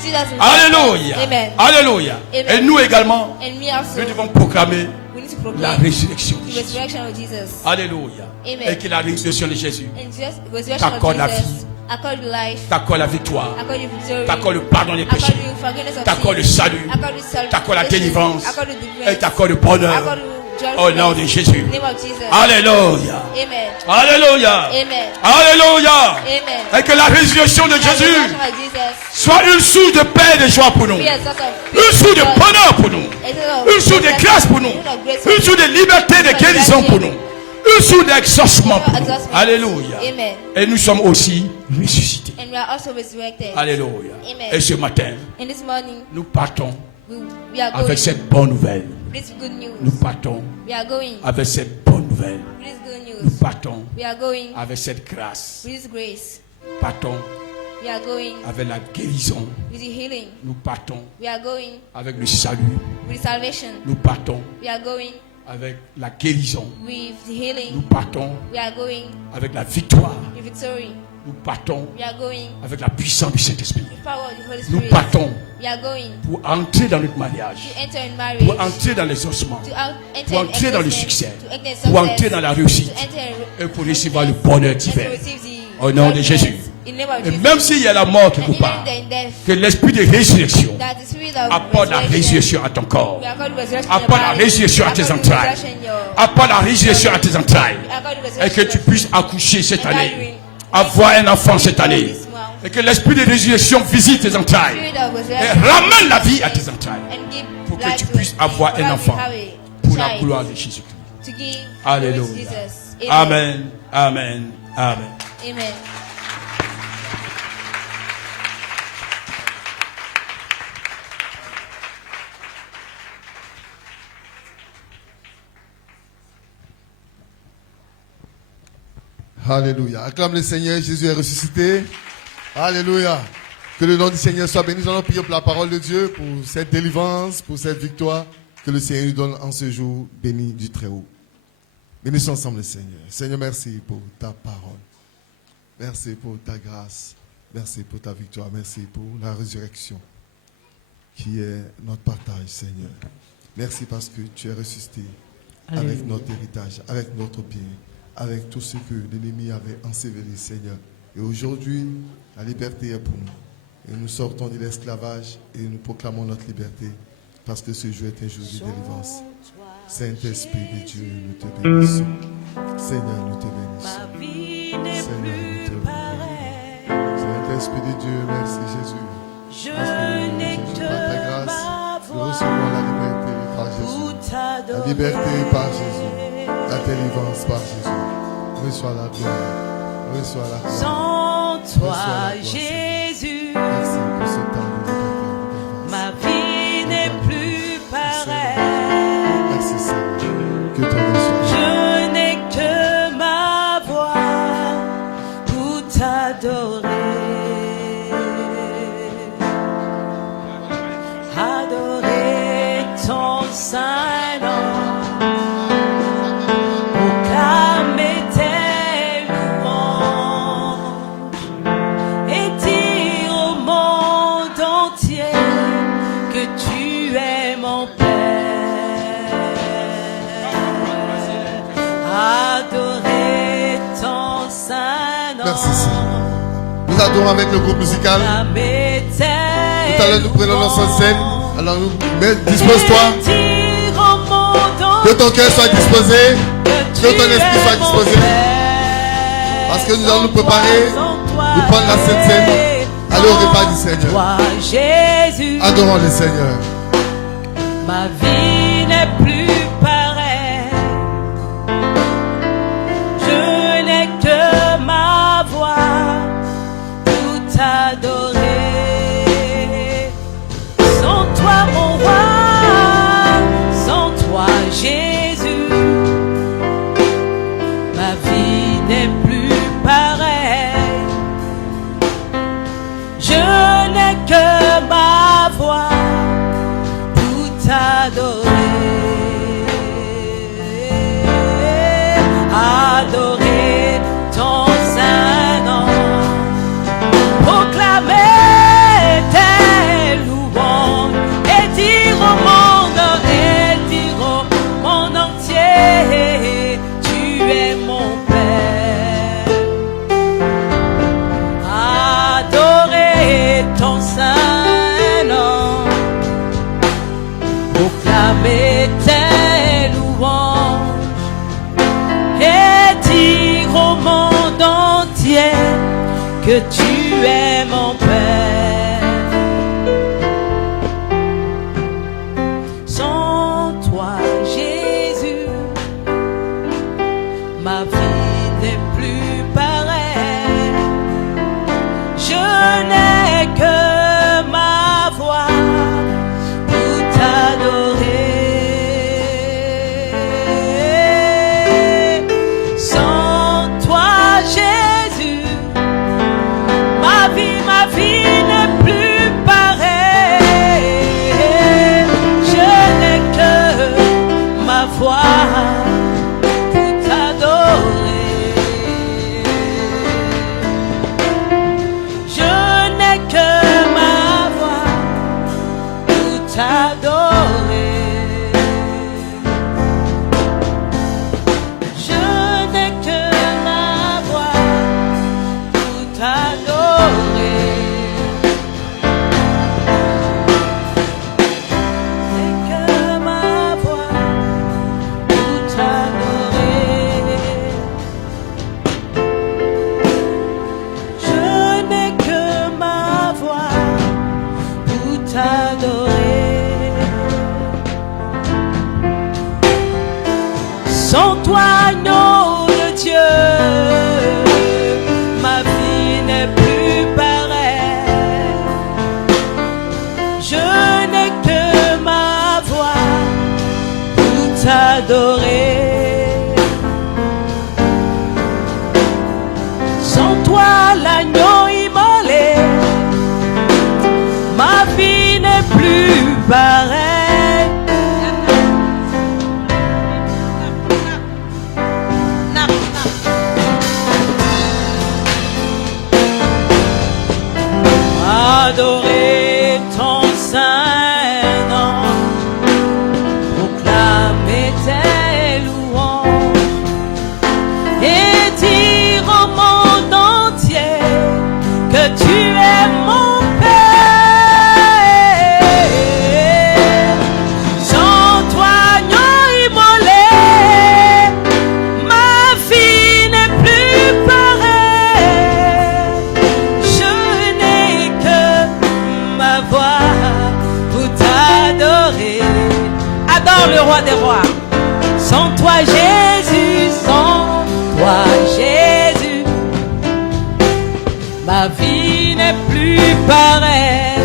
Is it as Alléluia. Amen. Alléluia. Amen. Et nous également, And me also, nous devons proclamer we need to la proclaim résurrection de the Jésus. resurrection of Jesus. Alléluia. Amen. Et que la résurrection de Jésus And just resurrection t'accorde la of vie. Jesus. Accord life. t'accorde la victoire, Accord you victory. t'accorde le pardon des Accord péchés, you forgiveness of t'accorde le sin. salut, Accord you salvation. t'accorde la délivrance Accord you et deliverance. t'accorde le bonheur Accord you au nom de Jésus. name of Jesus. Alléluia. Amen. Alléluia. Amen. Alléluia. Amen. Et que la résurrection de The Jésus resurrection of Jesus soit une source de paix et de joie pour nous. be a source of Une source de joy. bonheur pour nous. A source of Une source de grâce pour nous. Une source de liberté et de guérison pour nous. Une source d'exaucement pour nous. Alléluia. Amen. Et nous sommes aussi ressuscités. And we are also resurrected. Alléluia. Amen. Et ce matin, And this morning, nous partons we are going avec cette bonne nouvelle. with this good news. Nous partons We are going avec cette bonne nouvelle. with this good Nous news. partons We are going avec cette grâce. with this grace. Nous partons We are going avec la guérison. with the healing. Nous partons We are going avec le salut. with salvation. Nous partons We are going avec la guérison. with the Nous healing. partons We are going avec la victoire. with victory. Nous partons We are going avec la puissance du Saint-Esprit. with power of the Holy Nous Spirit. partons We are going pour entrer dans notre mariage, to enter in marriage. pour entrer dans les ossements, To enter pour in entrer dans le existence, succès, to enter in pour success, entrer dans la réussite to enter et pour recevoir le bonheur and to divin. receive the Au nom de happiness Jésus. in the name of Et Jesus. même s'il y a la mort And quelque even part, in death, que l'esprit de résurrection that the spirit of apporte la resurrection, résurrection à ton corps, we are called resurrection in your apporte la body, résurrection à we are tes called entrailles, resurrection in your- apporte la résurrection à tes entrailles, we are called et que resurrection tu of- puisses accoucher cette and that année, we- avoir un enfant cette année, this month. et que l'esprit de résurrection visite tes entrailles Spirit of et resurrection ramène la vie à tes entrailles and give pour que life tu to puisses it. avoir So un that enfant we have a pour la child gloire de Jésus-Christ. to give Alléluia. glory to Jesus. Amen, amen, amen. Amen. Alléluia. Acclame le Seigneur, Jésus est ressuscité. Alléluia. Que le nom du Seigneur soit béni. Nous allons prier pour la parole de Dieu, pour cette délivrance, pour cette victoire que le Seigneur nous donne en ce jour béni du Très-Haut. Bénissons ensemble le Seigneur. Seigneur, merci pour ta parole. Merci pour ta grâce. Merci pour ta victoire. Merci pour la résurrection qui est notre partage, Seigneur. Merci parce que tu es ressuscité avec notre héritage, avec notre bien, avec tout ce que l'ennemi avait enseveli, Seigneur. Et aujourd'hui, la liberté est pour nous. Et nous sortons de l'esclavage et nous proclamons notre liberté parce que ce jour est un jour de délivrance. Saint-Esprit de Dieu, nous te bénissons. Seigneur, nous te bénissons. Seigneur, nous te bénissons. Saint-Esprit de Dieu, merci Jésus. Parce que Jésus, par ta grâce, nous recevons la liberté par Jésus. La liberté par Jésus. La délivrance par Jésus. Reçois la gloire. Reçois la gloire. Sans toi, Jésus, Merci pour ce temps de liberté. ma vie n'est plus pareille. Merci Seigneur. Que ton nom soit. Je n'ai que ma voix pour t'adorer. Adorer ton saint nom, proclamer tes louanges et dire au monde entier que tu es mon Père. Adorer ton saint nom. Merci Seigneur. Nous adorons avec le groupe musical. Proclamer tes Tout à l'heure, nous prenons notre scène. Alors, dispose-toi. Que ton cœur soit disposé. Que ton esprit soit disposé. Parce que nous allons nous préparer. Nous prendre la Sainte Seine. Aller au repas du Seigneur. Toi, Jésus, Adorons le Seigneur. ma vie n'est plus pareille. Je n'ai que ma voix pour t'adorer. Sans toi, mon roi, sans toi, Jésus, ma vie n'est plus pareille. Je n'ai que ma voix pour t'adorer. Adorer ton saint nom, proclamer tes louanges et dire au monde entier, tu es mon Père. Adorer ton saint nom, proclamer tes louanges et dire au monde entier que tu es mon Père. Sans toi, Jésus, ma vie n'est plus pareille. Je n'ai que ma voix pour t'adorer. Sans toi, Jésus, ma vie n'est plus pareille. Je n'ai que ma voix pour t'adorer. Je n'ai que ma voix pour t'adorer. Je n'ai que ma voix pour t'adorer. Je n'ai que ma voix pour t'adorer. Je n'ai que ma voix pour t'adorer. Sans toi, agneau de Dieu, ma vie n'est plus pareille. Je n'ai que ma voix pour t'adorer. Sans toi, l'agneau immolé, ma vie n'est plus pareille. Jésus, sans toi, Jésus, ma vie n'est plus pareille.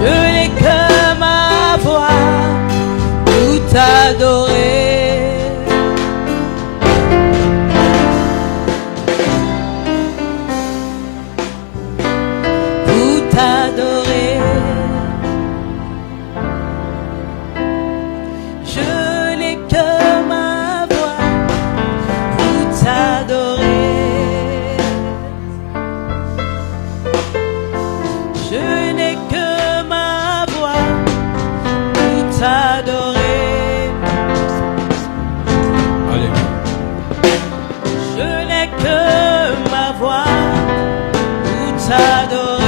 Je n'ai que ma voix pour t'adorer. Pour t'adorer. Je n'ai que ma voix pour t'adorer. Je n'ai que ma voix pour t'adorer. Alléluia. Je n'ai que ma voix pour t'adorer.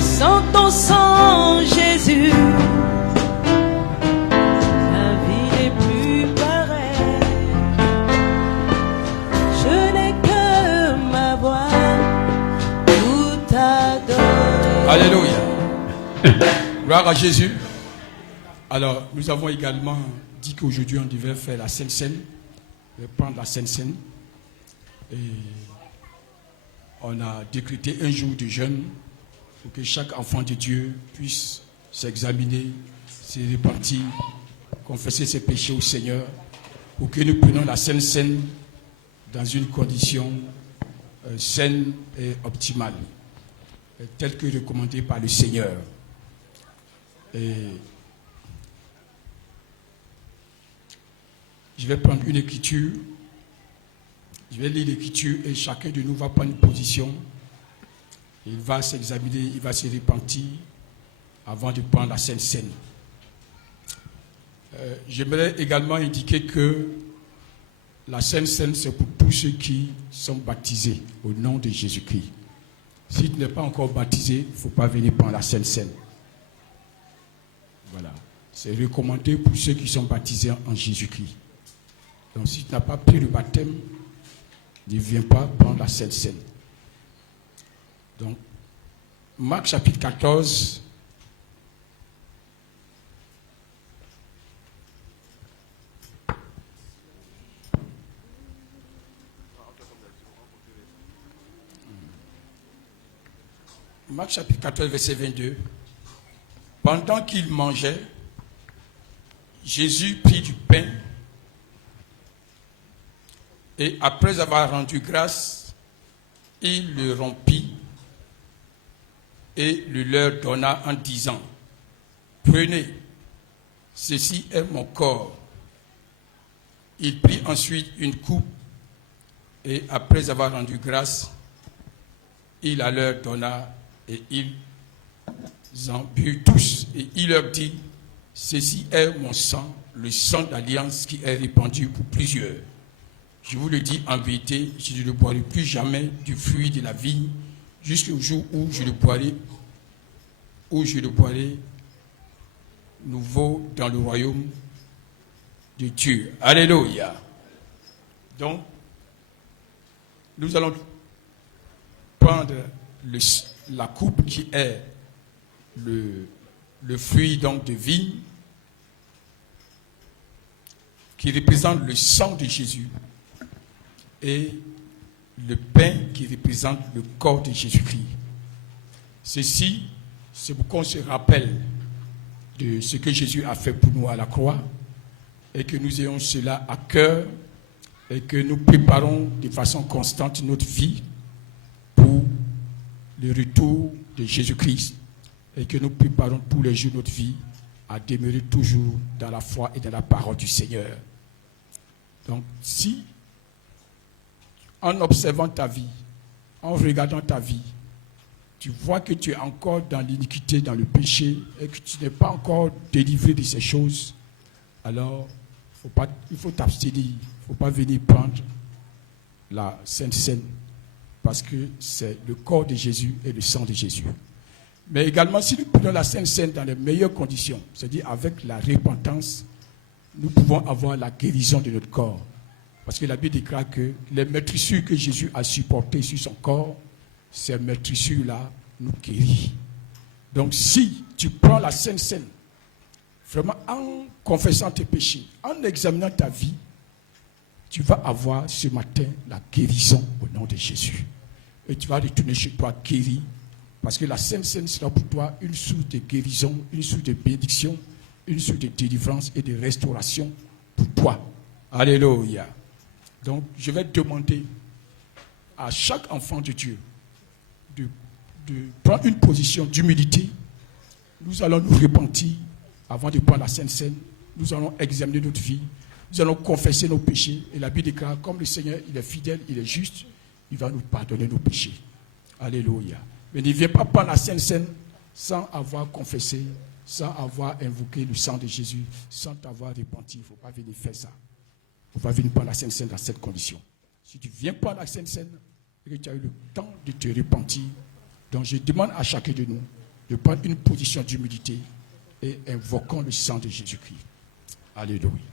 Sans ton sang, Jésus, ma vie n'est plus pareille. Je n'ai que ma voix pour t'adorer. Alléluia. Gloire à Jésus. Alors, nous avons également dit qu'aujourd'hui, on devait faire la Sainte Seine. On va prendre la Sainte Seine. Et on a décrété un jour de jeûne pour que chaque enfant de Dieu puisse s'examiner, se repentir, confesser ses péchés au Seigneur, pour que nous prenions la Sainte Seine dans une condition saine et optimale, telle que recommandée par le Seigneur. Et je vais prendre une écriture, je vais lire l'écriture et chacun de nous va prendre une position. Il va s'examiner, il va se repentir avant de prendre la Sainte Seine. J'aimerais également indiquer que la Sainte Seine, c'est pour tous ceux qui sont baptisés au nom de Jésus-Christ. Si tu n'es pas encore baptisé, il ne faut pas venir prendre la Sainte Seine. Voilà. C'est recommandé pour ceux qui sont baptisés en Jésus-Christ. Donc si tu n'as pas pris le baptême, ne viens pas prendre la Sainte Seine. Donc, Marc chapitre 14. Marc chapitre 14, verset 22. Pendant qu'il mangeait, Jésus prit du pain et après avoir rendu grâce, il le rompit et le leur donna en disant, prenez, ceci est mon corps. Il prit ensuite une coupe et après avoir rendu grâce, il la leur donna et ils en burent tous. Et il leur dit, ceci est mon sang, le sang d'alliance qui est répandu pour plusieurs. Je vous le dis en vérité, je ne le boirai plus jamais du fruit de la vigne jusqu'au jour où je le boirai nouveau dans le royaume de Dieu. Alléluia. Donc, nous allons prendre la coupe qui est le fruit donc de vigne, qui représente le sang de Jésus, et le pain qui représente le corps de Jésus-Christ. Ceci, c'est pour qu'on se rappelle de ce que Jésus a fait pour nous à la croix, et que nous ayons cela à cœur, et que nous préparons de façon constante notre vie pour le retour de Jésus-Christ, et que nous préparons tous les jours notre vie à demeurer toujours dans la foi et dans la parole du Seigneur. Donc, si, en observant ta vie, en regardant ta vie, tu vois que tu es encore dans l'iniquité, dans le péché, et que tu n'es pas encore délivré de ces choses, alors il faut t'abstenir, il ne faut pas venir prendre la Sainte Seine, parce que c'est le corps de Jésus et le sang de Jésus. Mais également, si nous prenons la Sainte Seine dans les meilleures conditions, c'est-à-dire avec la repentance, nous pouvons avoir la guérison de notre corps. Parce que la Bible déclare que les meurtrissures que Jésus a supportées sur son corps, ces meurtrissures-là nous guérissent. Donc si tu prends la Sainte Seine, vraiment en confessant tes péchés, en examinant ta vie, tu vas avoir ce matin la guérison au nom de Jésus. Et tu vas retourner chez toi guéri, parce que la Sainte Seine sera pour toi une source de guérison, une source de bénédiction, une source de délivrance et de restauration pour toi. Alléluia. Donc je vais demander à chaque enfant de Dieu de prendre une position d'humilité. Nous allons nous repentir avant de prendre la Sainte Seine. Nous allons examiner notre vie. Nous allons confesser nos péchés. Et la Bible déclare, comme le Seigneur, il est fidèle, il est juste, il va nous pardonner nos péchés. Alléluia. Mais ne viens pas prendre la Sainte Seine sans avoir confessé, sans avoir invoqué le sang de Jésus, sans t'avoir repenti. Il ne faut pas venir faire ça. Il ne faut pas venir prendre la Sainte Seine dans cette condition. Si tu viens prendre la Sainte Seine et que tu as eu le temps de te repentir, donc je demande à chacun de nous de prendre une position d'humilité et invoquons le sang de Jésus-Christ. Alléluia.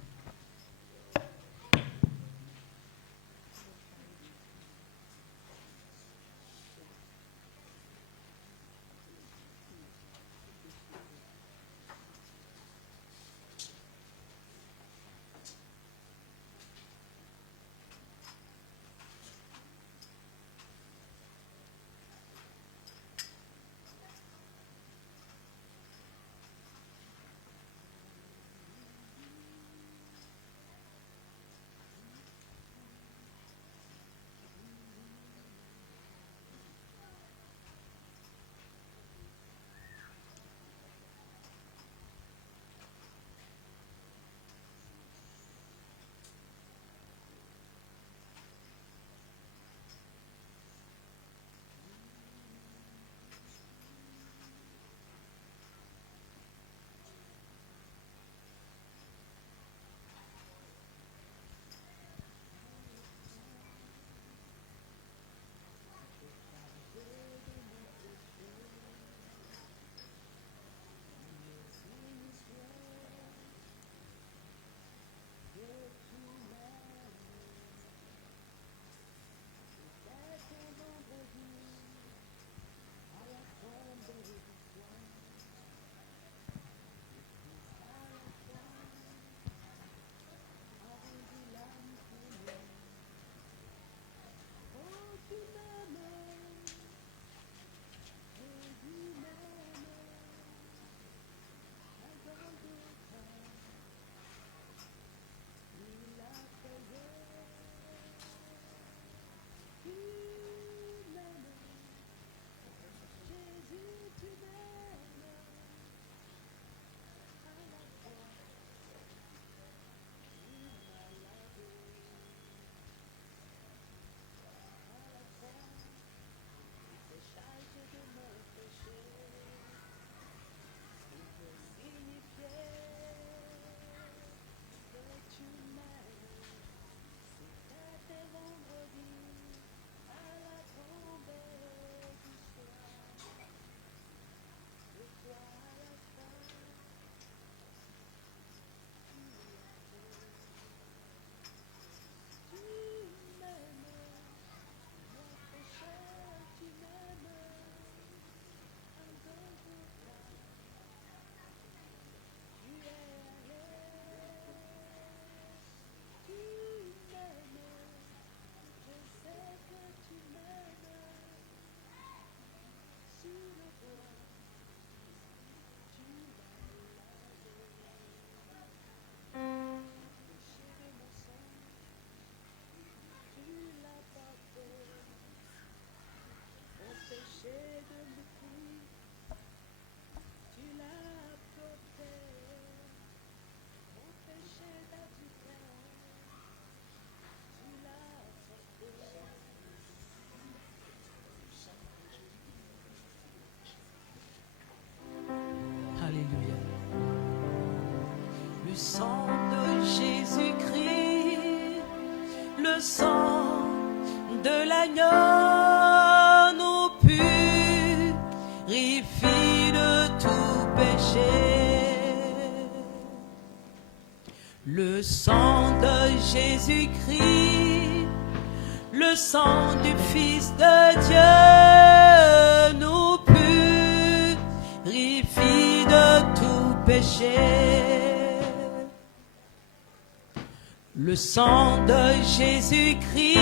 sang de Jésus-Christ, le sang de l'agneau nous purifie de tout péché. Le sang de Jésus-Christ, le sang du Fils de Dieu nous purifie péché. Le sang de Jésus-Christ,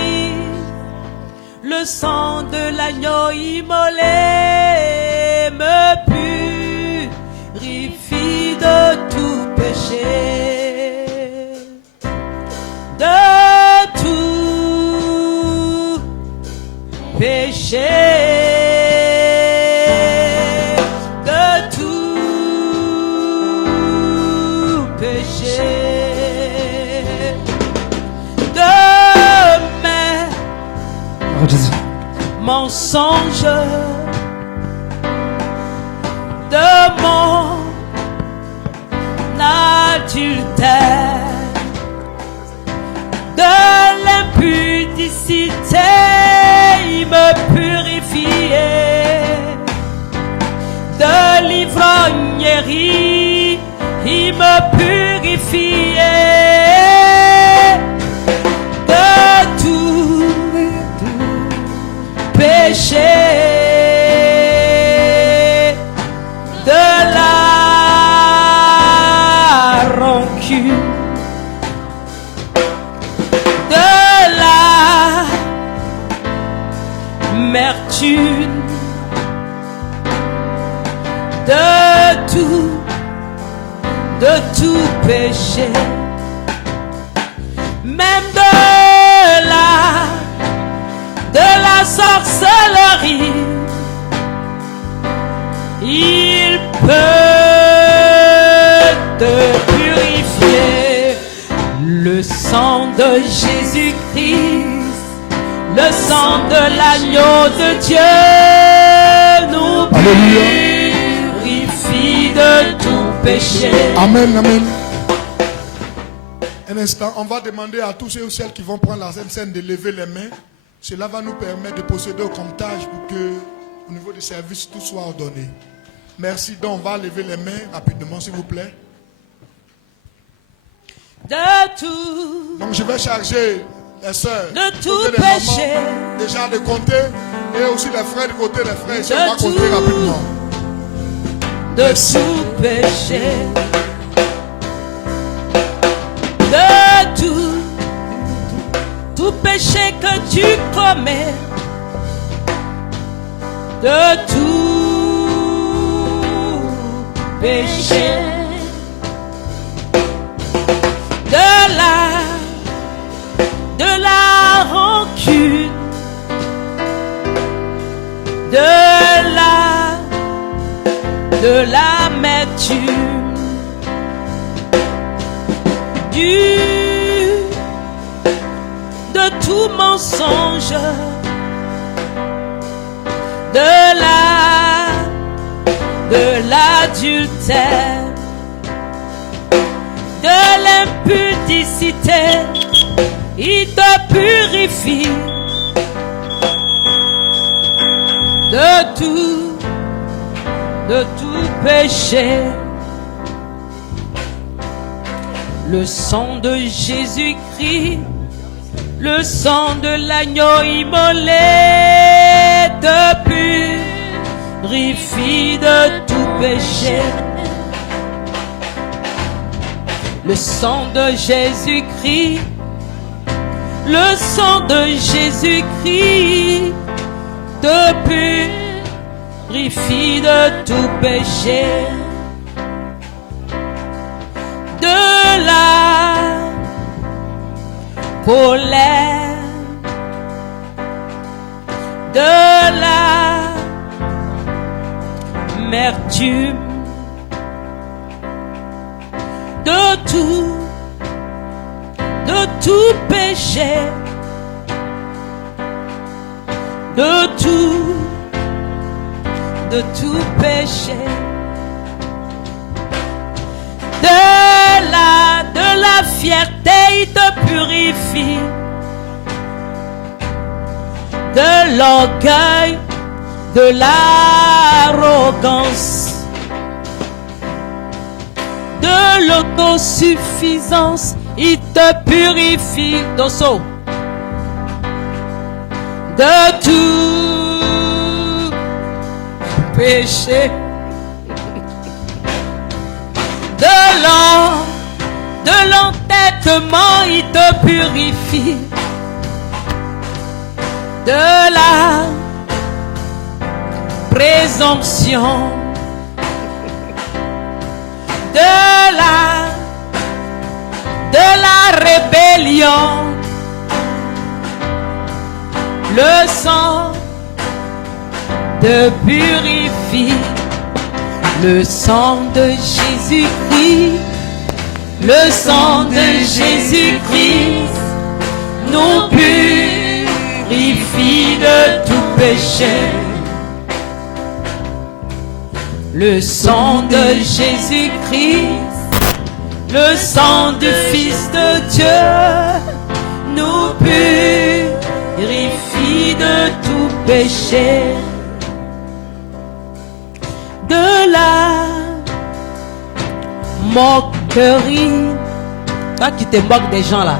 le sang de l'agneau immolé me purifie de tout péché. De tout péché. Mensonge de mon adultère, de l'impudicité, il me purifiait, de l'ivrognerie, il me purifiait, de tout péché, de la rancune, de l'amertume, de tout péché, même de la sorcellerie. Il peut te purifier. Le sang de Jésus-Christ, le sang de l'agneau de Dieu nous purifie de tout péché. Amen, amen. Un instant, on va demander à tous ceux ou celles qui vont prendre la scène de lever les mains. Cela va nous permettre de procéder au comptage pour que, au niveau des services, tout soit ordonné. Merci. Donc, on va lever les mains rapidement, s'il vous plaît. De tout. Donc, je vais charger les sœurs De du tout côté des péché. mamans, déjà de compter, et aussi les frères du côté des frères. De On va compter tout. rapidement. De tout péché. De tout péché que tu commets, de tout péché, de la rancune, de l'amertume, de tout mensonge, de l'adultère, de l'impudicité, il te purifie de tout péché. Le sang de Jésus-Christ, le sang de l'agneau immolé te purifie de tout péché. Le sang de Jésus-Christ, le sang de Jésus-Christ te purifie de tout péché. De la colère, de l'amertume, de tout péché, de tout péché. De la fierté, il te purifie. De l'orgueil, de l'arrogance, de l'autosuffisance, il te purifie. Dosso. De tout péché. lentement il te purifie de la présomption, de la rébellion. Le sang te purifie, le sang de Jésus-Christ, le sang de Jésus-Christ nous purifie de tout péché. Le sang de Jésus-Christ, le sang du Fils de Dieu nous purifie de tout péché. De la moquerie, toi qui te moques des gens là,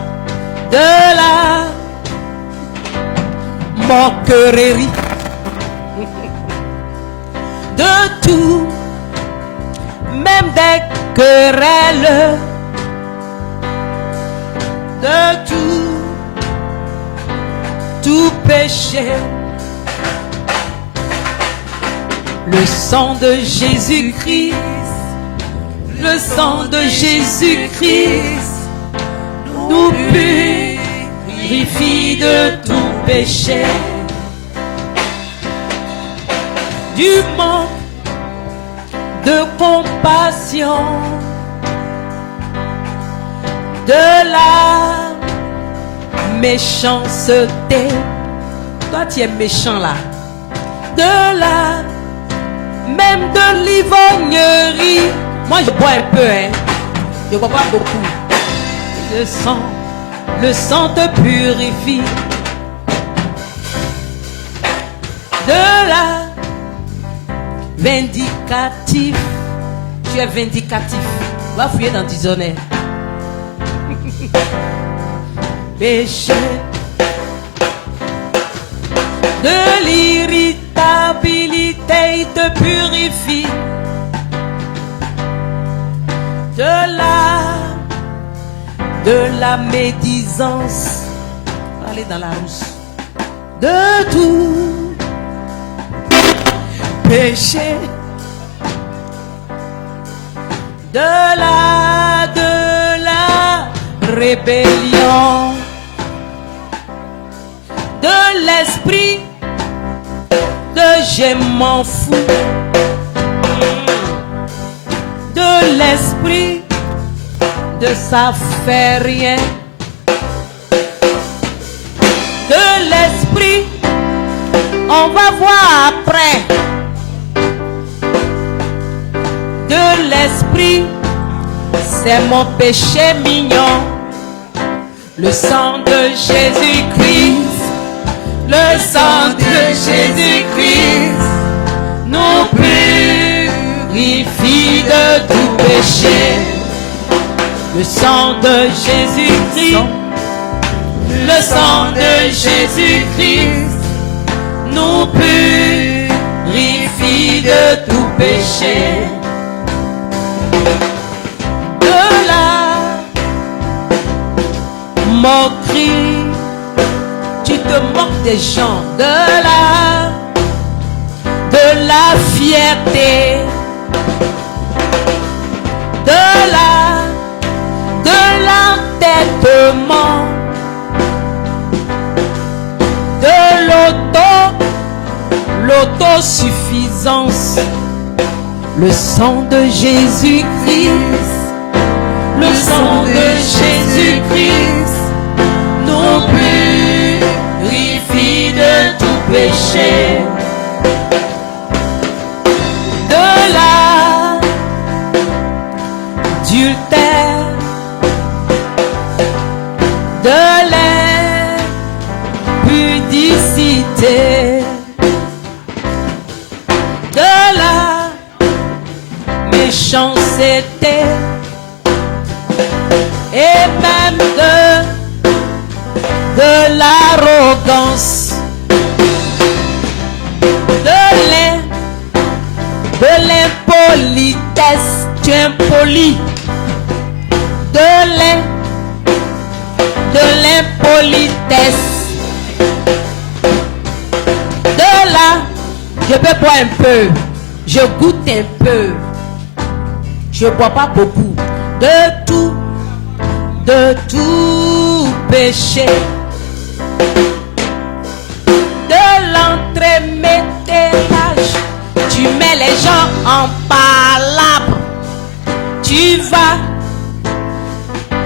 de la moquerie, de tout, même des querelles, de tout péché. Le sang de Jésus-Christ, le sang de Jésus-Christ nous purifie de tout péché. Du manque de compassion, de la méchanceté. Toi tu es méchant là. De la même de l'ivrognerie. Moi je bois un peu, hein. Je bois pas beaucoup. Le sang te purifie. De la vindicatif. Tu es vindicatif. Va fouiller dans dictionnaire. Péché. De l'irritabilité, il te purifie. De la médisance, allez dans la rousse, de tout péché, de la rébellion, de l'esprit de je m'en fous, de l'esprit de ça fait rien, de l'esprit on va voir après, de l'esprit c'est mon péché mignon. Le sang de Jésus-Christ, le sang de Jésus-Christ nous purifie de tout péché. Le sang de Jésus-Christ, le sang de Jésus-Christ nous purifie de tout péché. De la moquerie, tu te moques des gens. De la fierté, de l'entêtement, de l'autosuffisance. Le sang de Jésus-Christ, le sang de Jésus-Christ nous purifie de tout péché. De l'adultère, de l'impudicité, de la méchanceté et même de l'arrogance, de l'impolitesse, tu es impoli, de de l'impolitesse. De là, je peux boire un peu, je goûte un peu, je bois pas beaucoup. De tout péché. De l'entremettage, tu mets les gens en palabre. Tu vas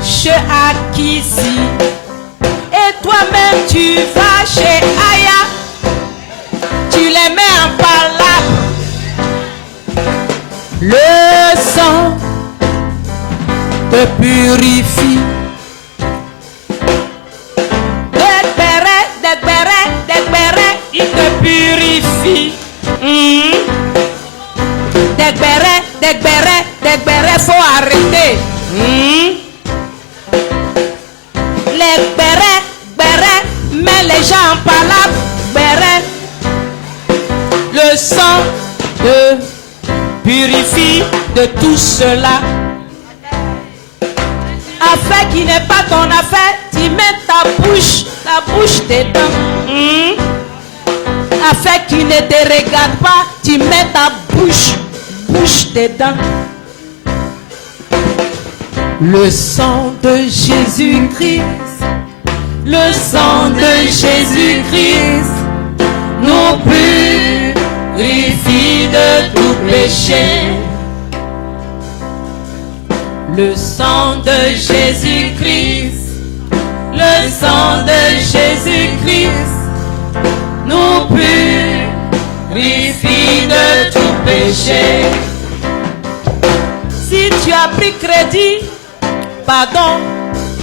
chez Akisi et toi-même tu vas chez Aya. Tu les mets en palabre. Le sang te purifie. Il te purifie. Des bérets, faut arrêter. Les bérets, mets les gens en palabre. Bérets. Le sang te purifie de tout cela. Affaire qui n'est pas ton affaire, tu mets ta bouche dedans. Affaire qui ne te regarde pas, tu mets ta bouche dedans. Le sang de Jésus-Christ, le sang de Jésus-Christ nous purifie de tout péché. Le sang de Jésus-Christ, le sang de Jésus-Christ nous purifie de tout péché. Si tu as pris crédit, pardon,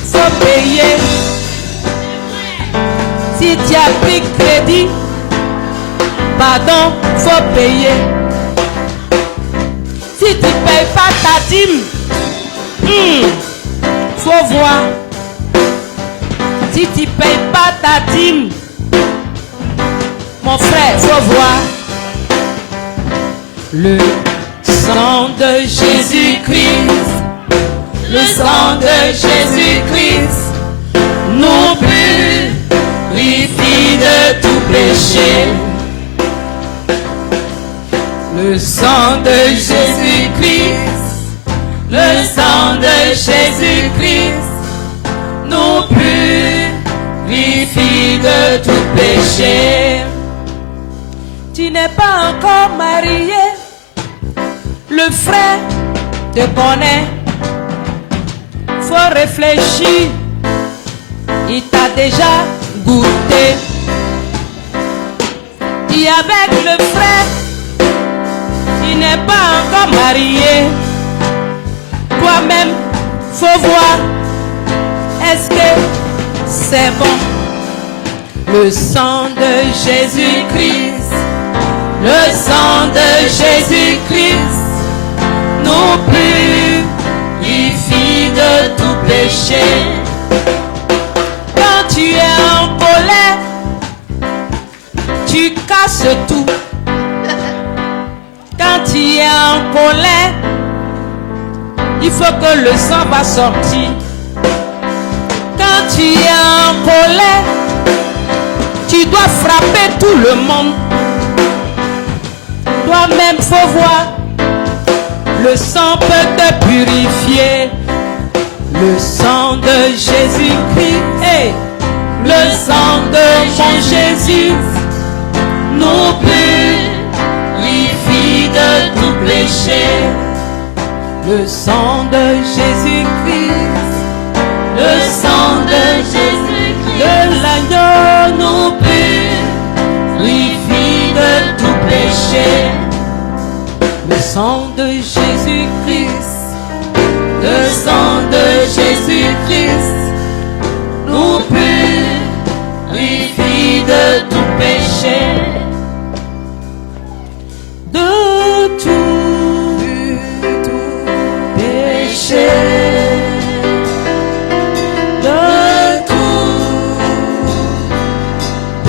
faut payer. Si tu as pris crédit, pardon, faut payer. Si tu ne payes pas ta dîme, faut voir. Si tu ne payes pas ta dîme, mon frère, faut voir. Le sang de Jésus-Christ, le sang de Jésus-Christ nous purifie de tout péché. Le sang de Jésus-Christ, le sang de Jésus-Christ nous purifie de tout péché. Tu n'es pas encore marié, le frère te connaît. Faut réfléchir, il t'a déjà goûté. Et avec le frère, il n'est pas encore marié. Toi-même, faut voir, est-ce que c'est bon? Le sang de Jésus-Christ, le sang de Jésus-Christ nous purifie de tout péché. Quand tu es en colère, tu casses tout. Quand tu es en colère, il faut que le sang va sortir. Quand tu es en colère, tu dois frapper tout le monde. Toi-même, faut voir. Le sang peut te purifier. Le sang de Jésus-Christ, hey, le sang de mon Jésus nous purifie de tout péché. Le sang de Jésus-Christ, le sang de Jésus-Christ, de l'agneau nous purifie de tout péché. Le sang de Jésus-Christ, le sang de Jésus-Christ nous purifie de tout péché. De tout péché. De tout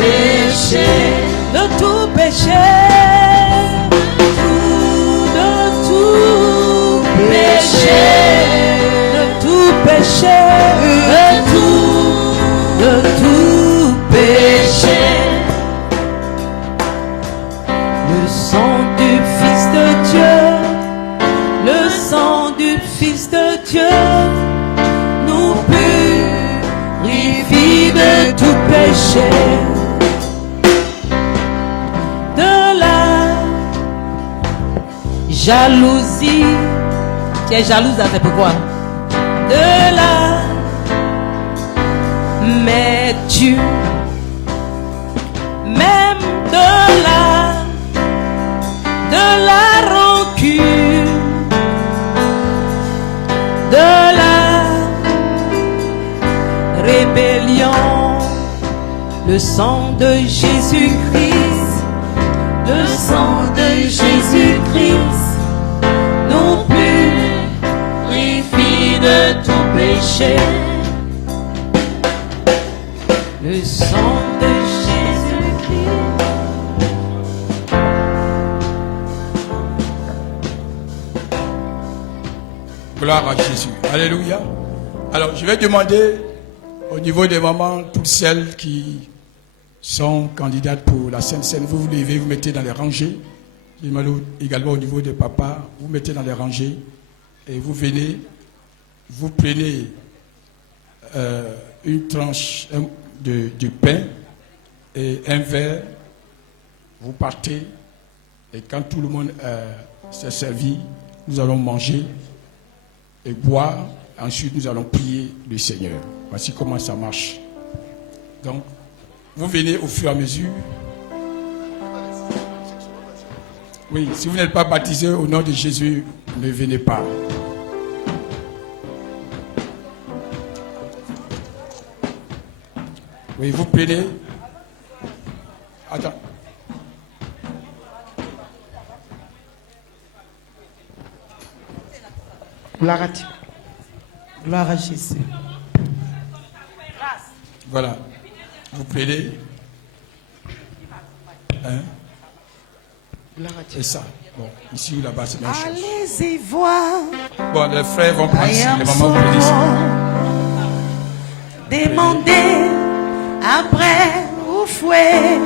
péché. De tout péché. Péché, de tout péché, de tout Fils de Dieu nous purifie de tout péché. De la jalousie. Tu es jalouse, c'est pourquoi? De la mais tu même de la rancune, de la rébellion, le sang de Jésus-Christ, le sang de Jésus-Christ nous purifie de tout péché. Le sang de Jésus-Christ. Gloire à Jésus. Alléluia. Alors, je vais demander au niveau des mamans, toutes celles qui sont candidates pour la Sainte Seine, vous vous levez, vous mettez dans les rangées. Également au niveau des papas, vous mettez dans les rangées et vous venez, vous prenez une tranche de pain et un verre, vous partez et quand tout le monde s'est servi, nous allons manger et boire, ensuite nous allons prier le Seigneur. Voici comment ça marche. Donc, vous venez au fur et à mesure. Oui, si vous n'êtes pas baptisé au nom de Jésus, ne venez pas. Oui, vous prenez. Attends. Gloire à Dieu. Gloire à Jésus. Voilà. Vous prenez. Hein? Et ça. Bon, ici ou là-bas, c'est la même chose. Allez-y voir. Bon, les frères vont prendre ici, les mamans vont venir ici. Demandez après au fouet,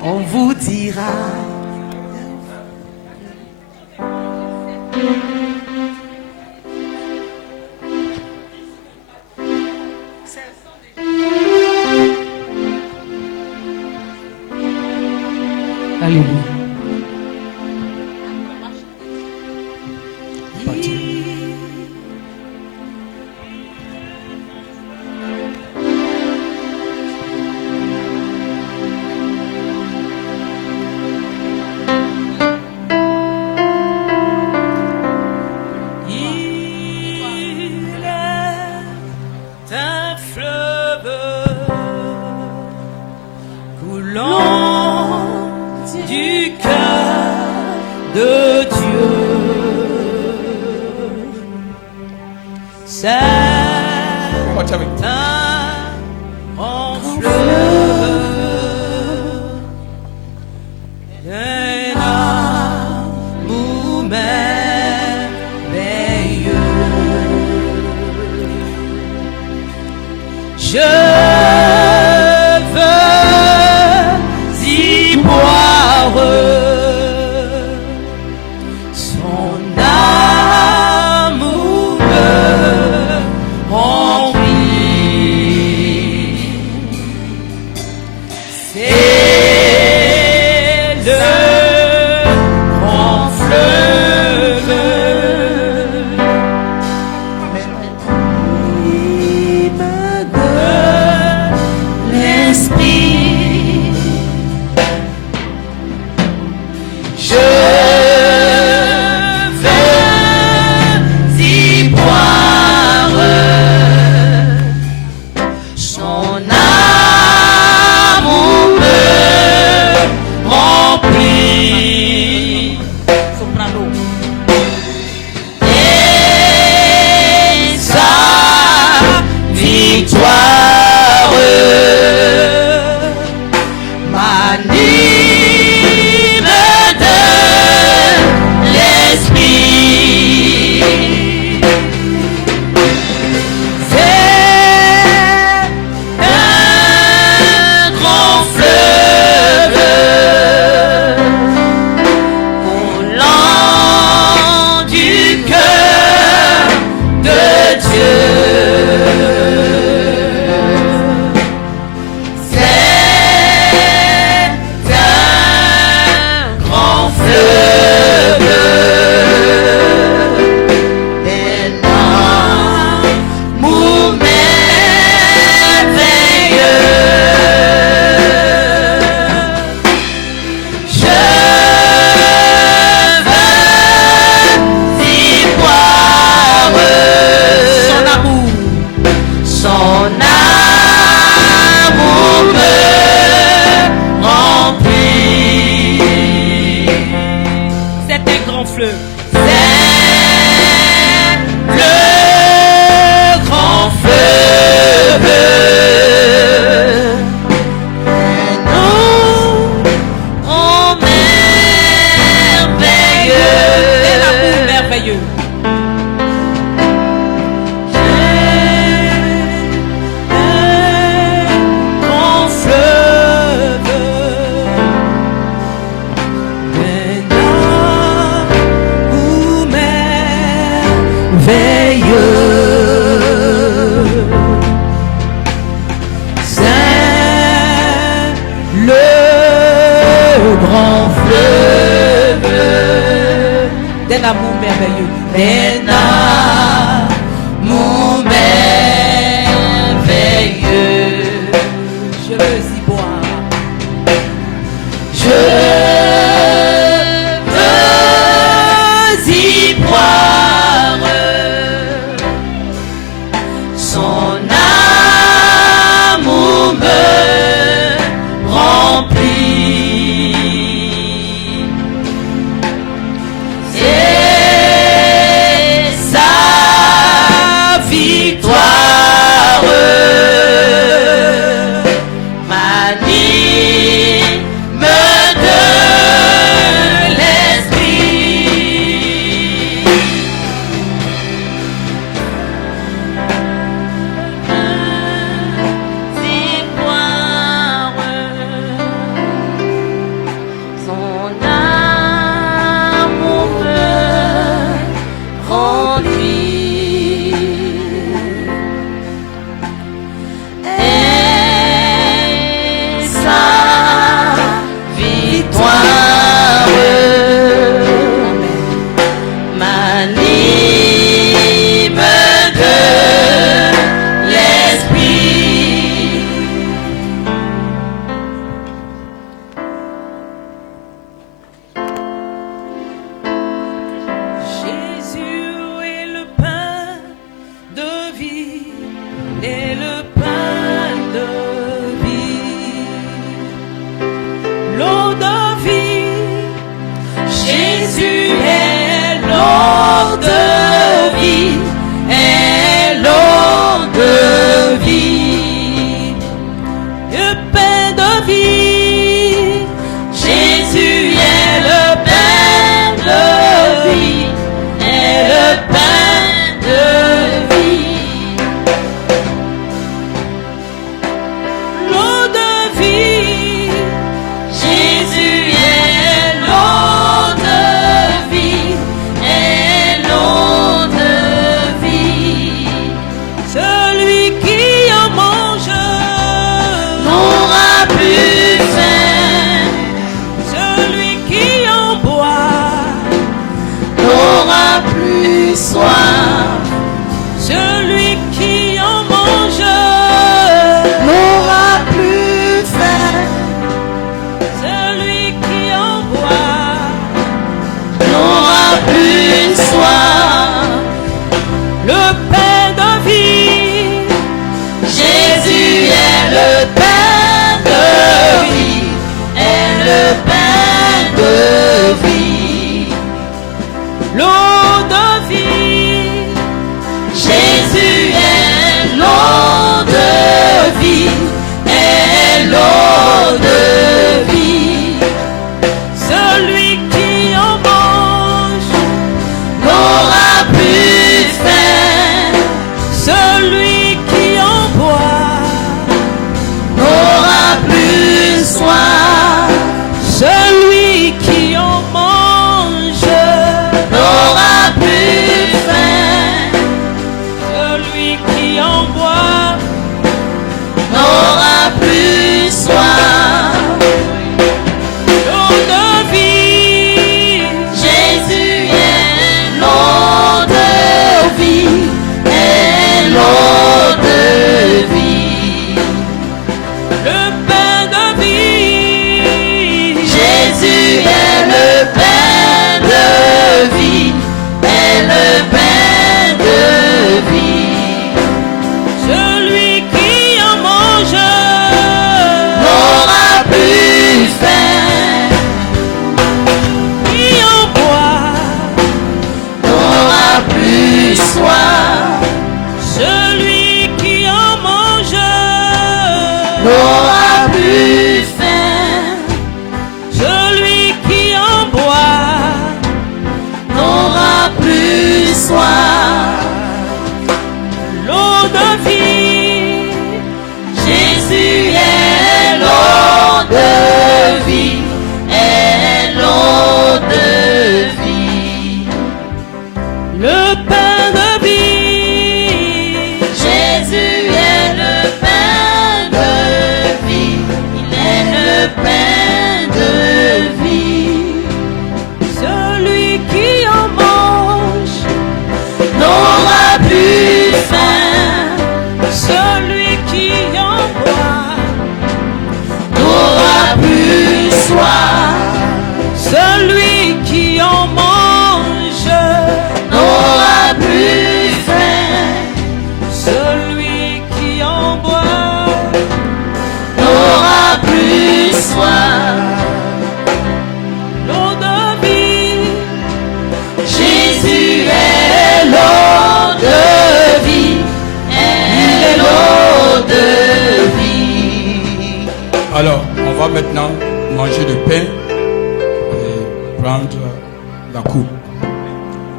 on vous dira. Alléluia. amour merveilleux. Un amour merveilleux. Je veux y boire. Je veux y boire. Son amour me remplit. Et sa victoire m'anime de l'esprit. Victoire, son amour me remplit. Et sa victoire m'anime de l'esprit. Jésus est le pain de vie, est le pain de vie, l'eau de vie. Jésus est l'eau de vie, est l'eau de vie, le pain de vie. Jésus est le pain de vie, est le pain de vie, l'eau de vie. Jésus est l'eau de vie, est l'eau de vie. Celui qui en mange n'aura plus faim. Celui qui en boit n'aura plus soif. Celui qui en mange n'aura plus faim. Celui qui en boit n'aura plus soif. Le pain de vie. Jésus est le pain de vie, est le pain de vie, l'eau de vie. Jésus est l'eau de vie, est l'eau de vie. Celui qui en mange n'aura plus faim. Celui qui en boit n'aura plus soif. Celui qui en mange n'aura plus faim. Celui qui en boit n'aura plus soif. L'eau de vie. Jésus est l'eau de vie, est l'eau de vie, le pain de vie. Jésus est le pain de vie, est le pain de vie. Celui qui en mange n'aura plus faim. Qui en boit n'aura plus soif. Celui qui en mange n'aura plus faim. Celui qui en boit n'aura plus soif. L'eau de vie. Jésus est l'eau de vie, est l'eau de vie, le pain de vie. Jésus est le pain de vie, il est le pain de vie. Celui qui en mange manger le pain et prendre la coupe.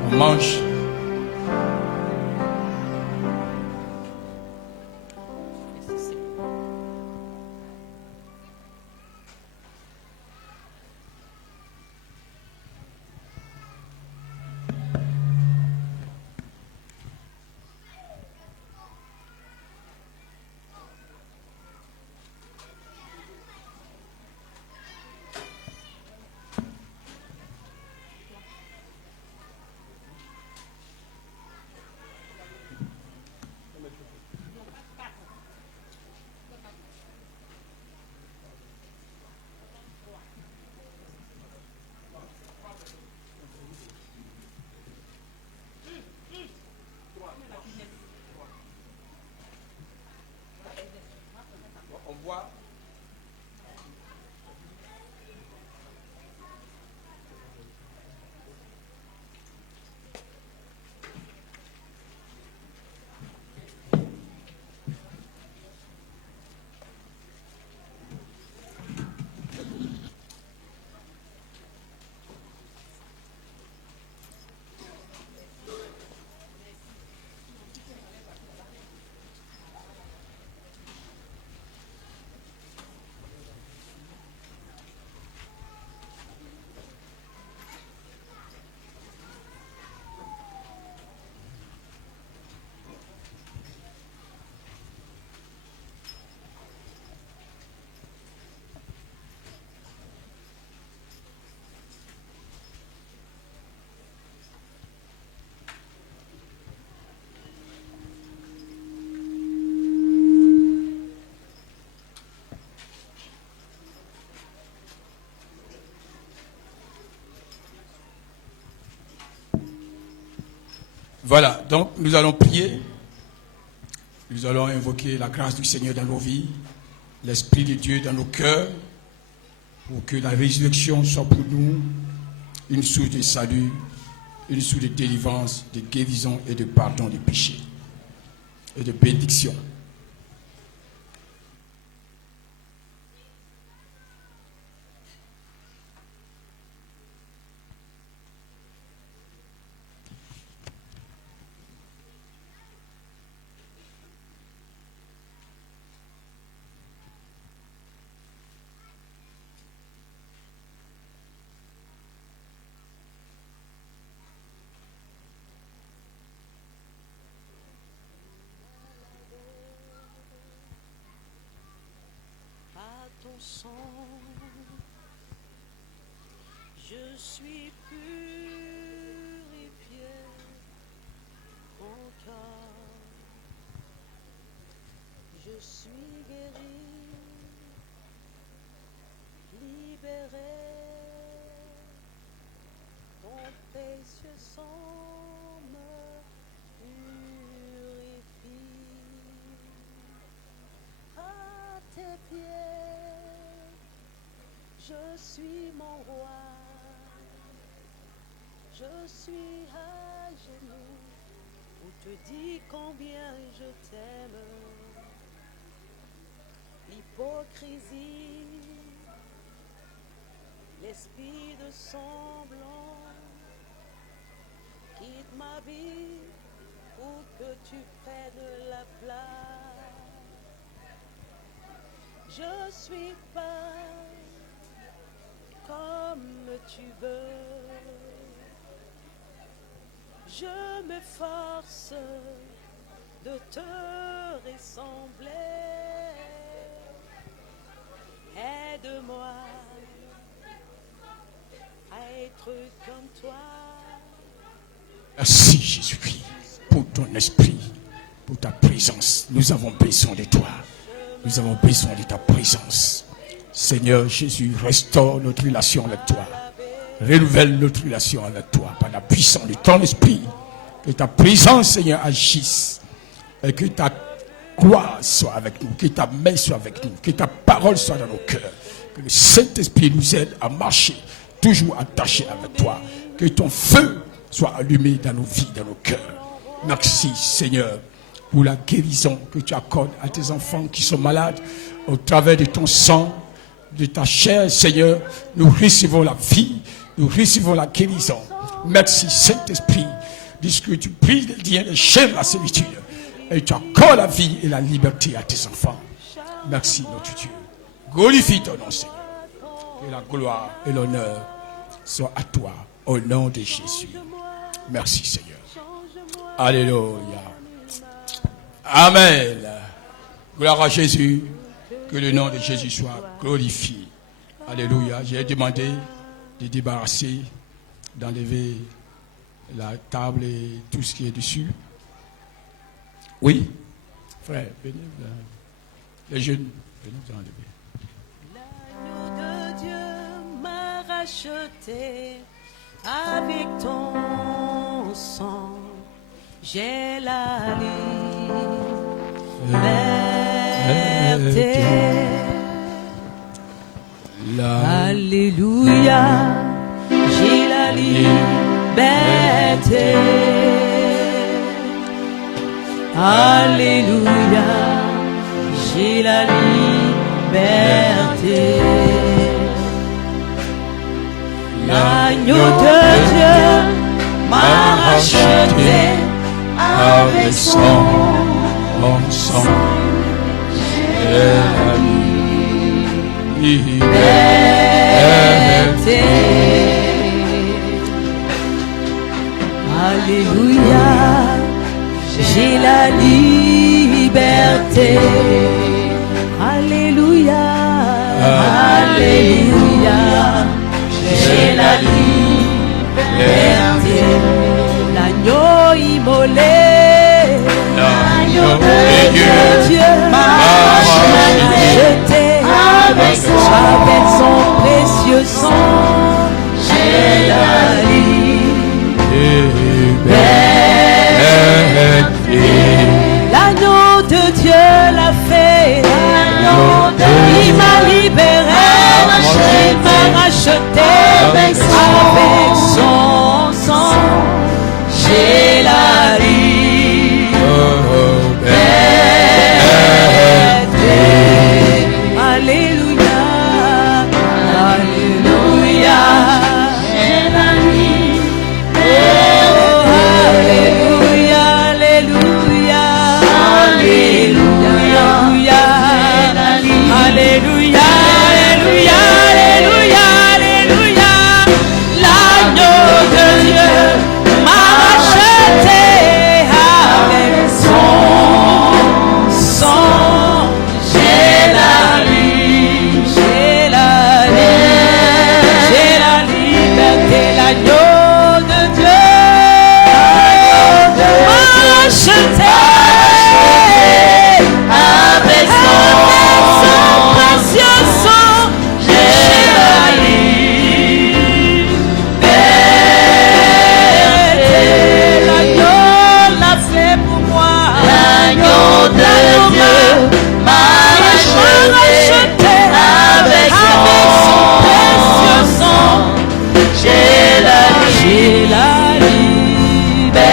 On mange. Voilà, donc nous allons prier. Nous allons invoquer la grâce du Seigneur dans nos vies, l'Esprit de Dieu dans nos cœurs, pour que la résurrection soit pour nous une source de salut, une source de délivrance, de guérison et de pardon des péchés et de bénédiction. Je suis purifié en toi. Je suis guéri, libéré. Ton précieux sang me purifie. À tes pieds, je suis mon roi. Je suis à genoux pour te dire combien je t'aime. L'hypocrisie, l'esprit de semblant, quitte ma vie pour que tu prennes la place. Je suis pas comme tu veux. Je m'efforce de te ressembler. Aide-moi à être comme toi. Merci Jésus-Christ pour ton esprit, pour ta présence. Nous avons besoin de toi. Nous avons besoin de ta présence. Seigneur Jésus, restaure notre relation avec toi. Renouvelle notre relation avec toi par la puissance de ton esprit. Que ta présence, Seigneur, agisse. Et que ta gloire soit avec nous. Que ta main soit avec nous. Que ta parole soit dans nos cœurs. Que le Saint-Esprit nous aide à marcher toujours attachés avec toi. Que ton feu soit allumé dans nos vies, dans nos cœurs. Merci, Seigneur, pour la guérison que tu accordes à tes enfants qui sont malades au travers de ton sang. de ta chair, Seigneur, nous recevons la vie, nous recevons la guérison. Merci, Saint-Esprit. Dis que tu brises les liens, les chaînes de la servitude. Et tu accordes la vie et la liberté à tes enfants. Merci, notre Dieu. Glorifie ton nom, Seigneur. Que la gloire et l'honneur soient à toi, au nom de Jésus. Merci, Seigneur. Alléluia. Amen. Gloire à Jésus. Que le nom de Jésus soit glorifié. Alléluia. J'ai demandé de débarrasser, d'enlever la table et tout ce qui est dessus. Oui, frère, venez, les jeunes, venez vous enlever. L'agneau de Dieu m'a racheté avec ton sang. J'ai la liberté. Alléluia, j'ai la liberté. Alléluia, j'ai la liberté. L'agneau de Dieu m'a racheté avec son sang. J'ai la liberté. Alléluia, j'ai la liberté. Alléluia, alléluia, j'ai la liberté. L'agneau immolé, l'agneau de Dieu m'a racheté avec son précieux sang. J'ai la liberté. L'agneau de Dieu l'a fait. Il m'a libéré. Il m'a racheté avec son sang. J'ai la liberté. Alléluia. Alléluia. J'ai la liberté. Alléluia. Alléluia. Alléluia. Alléluia. Alléluia. Alléluia. Alléluia. L'agneau de Dieu m'a racheté avec son sang. J'ai la liberté. L'agneau de Dieu m'a racheté avec son précieux sang. J'ai la liberté. L'agneau l'a fait pour moi. L'agneau de Dieu m'a racheté avec son précieux sang. J'ai la liberté.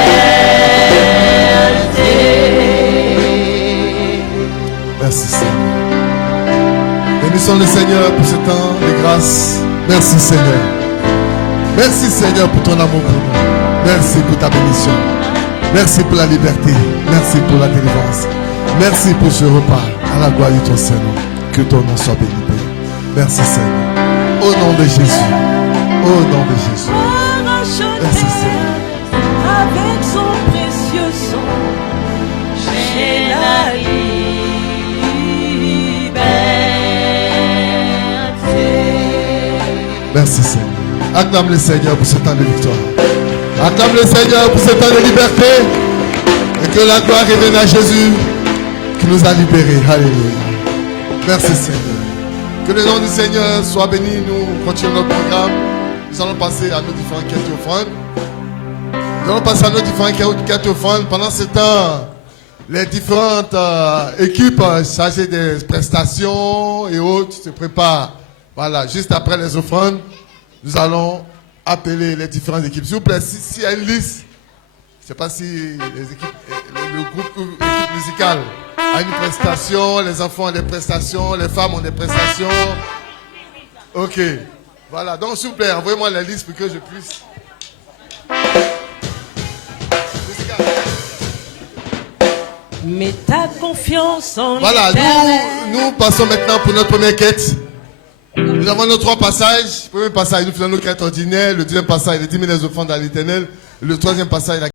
Merci Seigneur. Bénissons le Seigneur pour ce temps de grâce. Merci Seigneur. Merci Seigneur pour ton amour pour nous. Merci pour ta bénédiction. Merci pour la liberté. Merci pour la délivrance. Merci pour ce repas. À la gloire de ton Seigneur. Que ton nom soit béni. Merci Seigneur. Au nom de Jésus. Au nom de Jésus. Merci Seigneur. Avec son précieux sang, j'ai la liberté. Merci Seigneur. Acclame le Seigneur pour ce temps de victoire. Acclame le Seigneur pour ce temps de liberté. Et que la gloire revienne à Jésus qui nous a libérés. Alléluia. Merci Seigneur. Que le nom du Seigneur soit béni. Nous continuons notre programme. Nous allons passer à nos différentes quêtes et offrandes. Nous allons passer à nos différentes quêtes et offrandes. Pendant ce temps, les différentes équipes chargées des prestations et autres se préparent. Voilà, juste après les offrandes, nous allons appeler les différentes équipes. S'il vous plaît, s'il y a une liste, je ne sais pas si les équipes, le groupe équipe musicale a une prestation, les enfants ont des prestations, les femmes ont des prestations. Ok. Voilà. Donc, s'il vous plaît, envoyez-moi la liste pour que je puisse. Mets ta confiance en Voilà. l'Éternel. Nous passons maintenant pour notre première quête. Nous avons nos 3 passages. Le premier passage, nous faisons nos quêtes ordinaires. Le deuxième passage, les 10 000 offrandes à l'Éternel. Le troisième passage, la